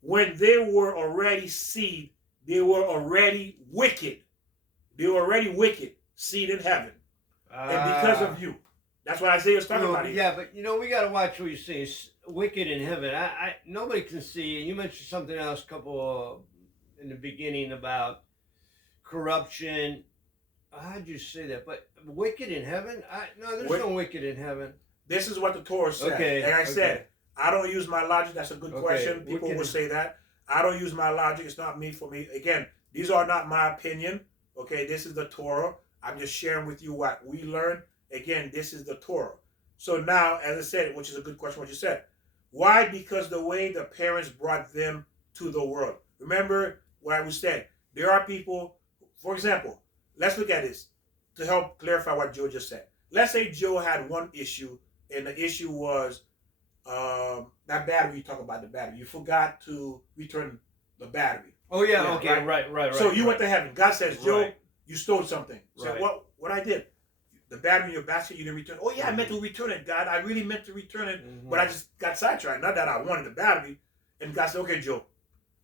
When they were already seed, they were already wicked. They were already wicked, seed in heaven. And because of you. That's what Isaiah's talking about here. Yeah, but we got to watch what you say. It's wicked in heaven. Nobody can see. And you mentioned something else in the beginning about corruption. How'd you say that? But wicked in heaven? No, there's no wicked in heaven. This is what the Torah said. Okay. Like I said, I don't use my logic. That's a good question. People will say that. I don't use my logic. It's not me for me. Again, these are not my opinion. Okay, this is the Torah. I'm just sharing with you what we learned. Again, this is the Torah. So now, as I said, which is a good question, what you said. Why? Because the way the parents brought them to the world. Remember what I was saying. There are people, for example, let's look at this to help clarify what Joe just said. Let's say Joe had one issue, and the issue was that battery. You talk about the battery. You forgot to return the battery. Oh yeah, Yeah, okay, right. So you right. went to heaven. God says, Joe, Right. you stole something. Say, Right. what I did? The battery in your basket, you didn't return. Oh yeah, I meant to return it, God. I really meant to return it, but I just got sidetracked. Not that I wanted the battery. And God said, okay, Joe,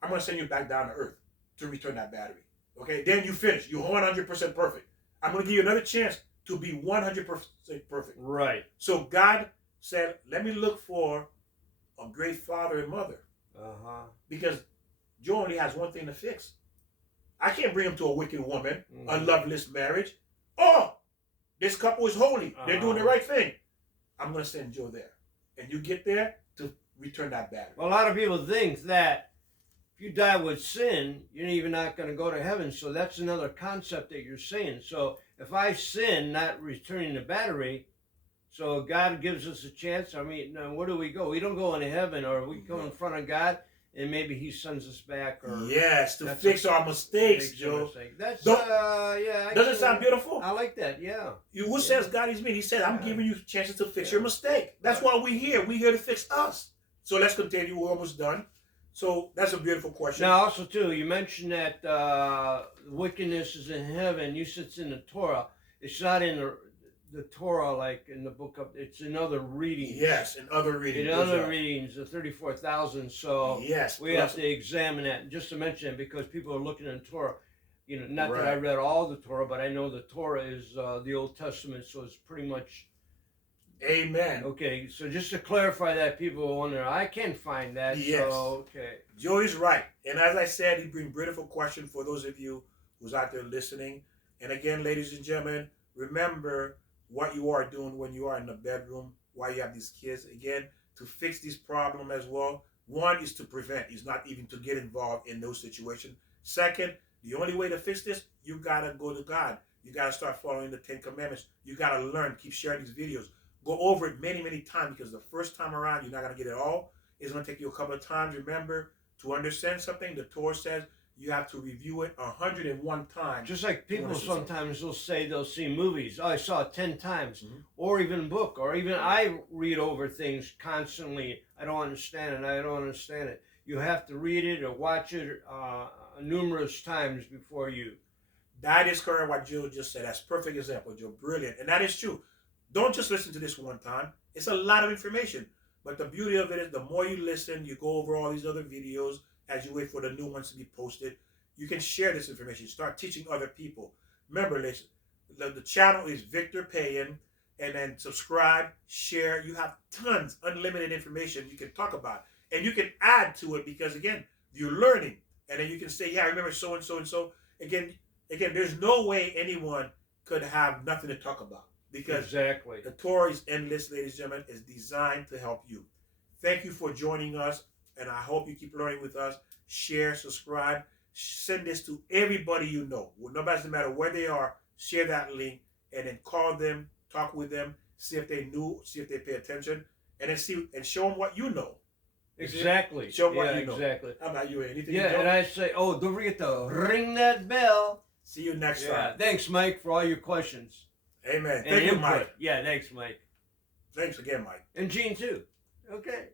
I'm gonna send you back down to earth to return that battery. Okay, then you finish. You're 100% perfect. I'm gonna give you another chance to be 100% perfect. Right. So God said, let me look for a great father and mother. Because Joe only has one thing to fix. I can't bring him to a wicked woman, a loveless marriage. Oh, this couple is holy. They're doing the right thing. I'm going to send Joe there. And you get there to return that battery. Well, a lot of people think that if you die with sin, you're even not going to go to heaven. So that's another concept that you're saying. So if I sin, not returning the battery, so God gives us a chance. I mean, now where do we go? We don't go into heaven, or we go in front of God, and maybe He sends us back. Or yes, to fix our mistakes, Joe. That's yeah. Doesn't it sound beautiful? I like that. Yeah. What says God is me? He said, I'm giving you chances to fix your mistake. That's why we're here. We're here to fix us. So let's continue. We're almost done. So that's a beautiful question. Now, also too, you mentioned that wickedness is in heaven. You said it's in the Torah. It's not in the Torah, like in the book of, it's in other readings. Yes, in other readings. In other readings, the 34,000. So yes, we have to examine that. And just to mention it, because people are looking in Torah, you know, not that I read all the Torah, but I know the Torah is the Old Testament, so it's pretty much. Amen. Okay, so just to clarify that, people wonder, I can't find that. Yes. So, okay. Joe is right. And as I said, he brings beautiful question for those of you who's out there listening. And again, ladies and gentlemen, remember what you are doing when you are in the bedroom, while you have these kids. Again, to fix this problem as well. One is to prevent, is not even to get involved in those situations. Second, the only way to fix this, you got to go to God. You got to start following the 10 Commandments. You got to learn, keep sharing these videos. Go over it many, many times, because the first time around, you're not going to get it all. It's going to take you a couple of times. Remember, to understand something, the Torah says you have to review it 101 times. Just like people sometimes will say they'll see movies. Oh, I saw it 10 times. Or even a book. Or even I read over things constantly. I don't understand it. I don't understand it. You have to read it or watch it numerous times before you. That is correct what Joe just said. That's a perfect example, Joe. Brilliant. And that is true. Don't just listen to this one time. It's a lot of information. But the beauty of it is the more you listen, you go over all these other videos as you wait for the new ones to be posted. You can share this information. Start teaching other people. Remember, listen, the channel is Victor Payan. And then subscribe, share. You have tons, unlimited information you can talk about. And you can add to it because, again, you're learning. And then you can say, yeah, I remember so and so and so. Again, there's no way anyone could have nothing to talk about. Because exactly. The Torah is endless, ladies and gentlemen. It's designed to help you. Thank you for joining us, and I hope you keep learning with us. Share, subscribe, send this to everybody you know. Well, no matter where they are, share that link, and then call them, talk with them, see if they knew, see if they pay attention, and then show them what you know. Exactly. Show them what you know. Exactly. How about you? Anything? Yeah, and I say, don't forget to ring that bell. See you next time. Thanks, Mike, for all your questions. Amen. Thank you, Mike. Yeah, thanks, Mike. Thanks again, Mike. And Gene, too. Okay.